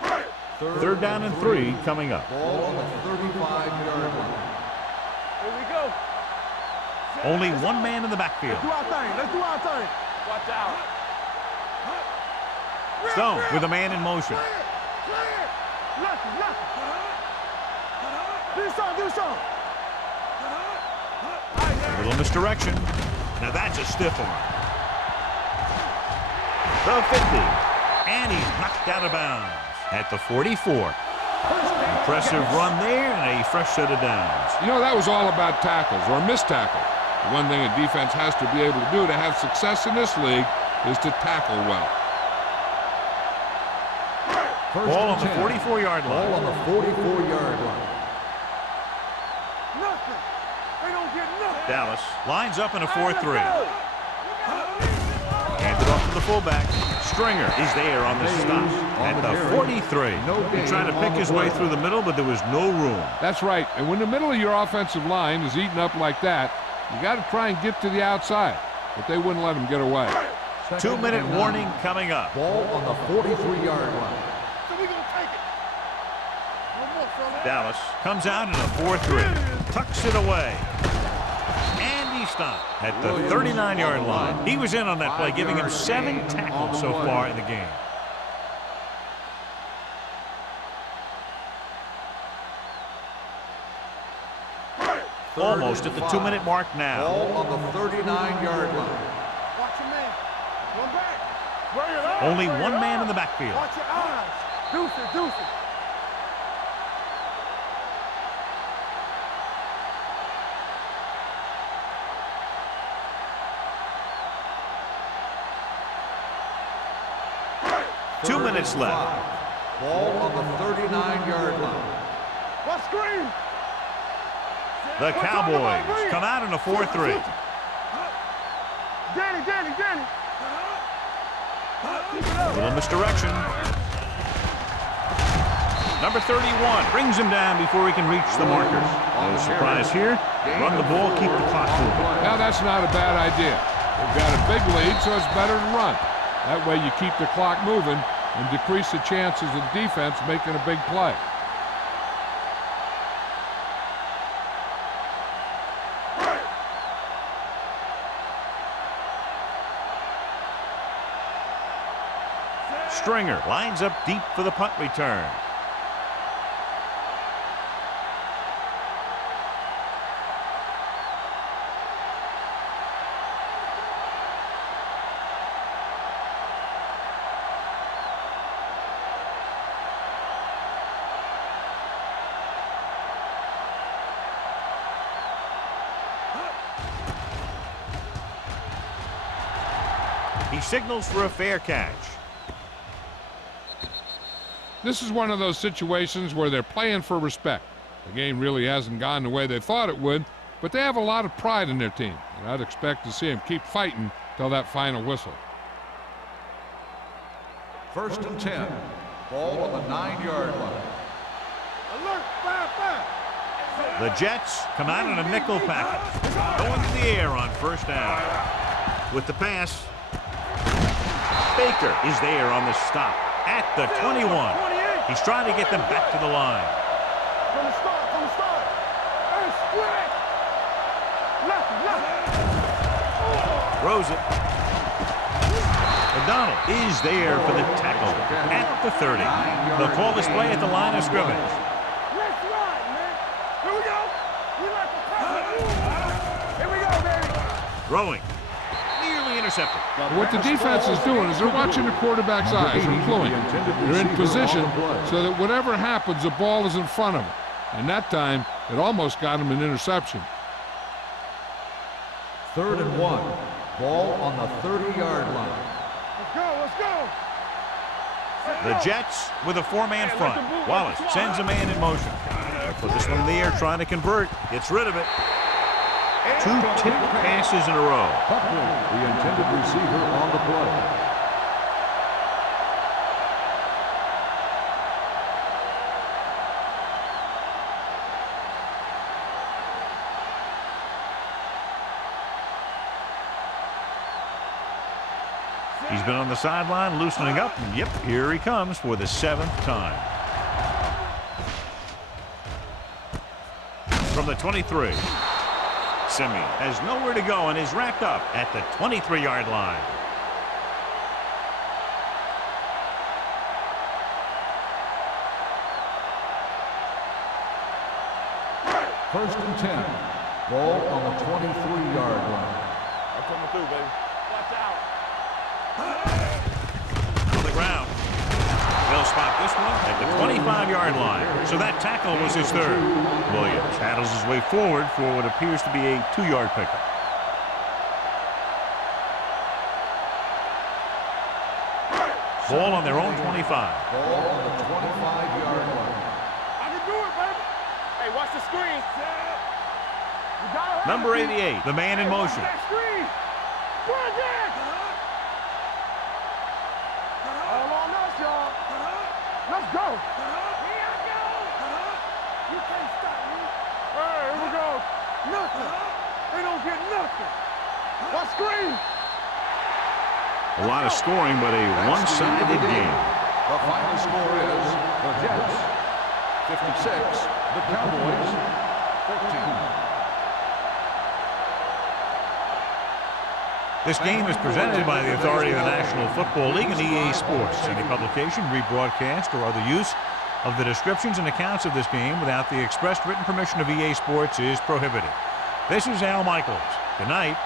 Third down and 3 coming up. Ball on the 35-yard line. Here we go. Only one man in the backfield. Do our thing. Let's do our thing. Watch out. Stone with a man in motion. Lucky. Do something. A little misdirection. Now that's a stiff arm. The 50. And he's knocked out of bounds at the 44. Impressive run there and a fresh set of downs. You know, that was all about tackles or missed tackles. The one thing a defense has to be able to do to have success in this league is to tackle well. Ball on the 44-yard line. Ball on the 44-yard line. Nothing. They don't get nothing. Dallas lines up in a 4-3. Hands it off to the fullback. Stringer is there on the stop at the 43. He tried to pick his way through the middle, but there was no room. That's right. And when the middle of your offensive line is eaten up like that, you got to try and get to the outside. But they wouldn't let him get away. 2-minute warning coming up. Ball on the 43-yard line. So we gonna take it. One more, fella. Dallas comes out in a 4-3. Tucks it away. And he stopped at the 39-yard line. He was in on that play, giving him 7 tackles so far in the game. Almost at the 2-minute mark now. Ball on the 39-yard line. Watch your man. One back. Bring it up. Only Bring one it man up. in the backfield. Watch your eyes. Deuce it. Two minutes left. Ball on the 39-yard line. Watch screen. The Cowboys come out in a 4-3. Danny. A little misdirection. Number 31 brings him down before he can reach the markers. No surprise here. Run the ball, keep the clock moving. Now, that's not a bad idea. They've got a big lead, so it's better to run. That way you keep the clock moving and decrease the chances of the defense making a big play. Stringer lines up deep for the punt return. He signals for a fair catch. This is one of those situations where they're playing for respect. The game really hasn't gone the way they thought it would, but they have a lot of pride in their team, and I'd expect to see them keep fighting till that final whistle. 1st and 10. Ball on the 9-yard line. Alert. 5. The Jets come out in a nickel package. Going to the air on 1st down. With the pass, Baker is there on the stop at the 21. He's trying to get them back to the line. From the start. Hey, square. Left. Throws it. McDonald is there for the tackle at the 30. They'll call this play at the line of scrimmage. Let's ride, man. Here we go. We like to pass it. Here we go, baby. Throwing. Nearly intercepted. What the defense is doing is they're watching the quarterback's eyes and cluing. They're in position so that whatever happens, the ball is in front of them. And that time, it almost got him an interception. 3rd and 1. Ball on the 30-yard line. Let's go, let's go. The Jets with a 4-man front. Wallace sends a man in motion. Put this one in the air, trying to convert. Gets rid of it. 2 tipped passes in a row. Buckley, the intended receiver on the play. He's been on the sideline, loosening up, and yep, here he comes for the 7th time. From the 23, Simeon has nowhere to go and is wrapped up at the 23-yard line. First and 10. Ball on the 23-yard line. I'm coming through, baby. Watch out. On the ground. They'll spot this one at the 25-yard line. So that tackle was his 3rd. Williams paddles his way forward for what appears to be a 2-yard pickup. Ball on their own 25. Ball on the 25-yard line. I can do it, baby. Hey, watch the screen. You got it. Number 88, the man in motion. Watch that screen. Run that. All on us, y'all. Let's go. Here I go. You can't stop me. Hey, here we go. Nothing. They don't get nothing. Watch screen. A lot of scoring, but a one-sided game. The final score is the Jets 56, the Cowboys 14. This game is presented by the authority of the National Football League and EA Sports. Any publication, rebroadcast, or other use of the descriptions and accounts of this game without the expressed written permission of EA Sports is prohibited. This is Al Michaels. Good night.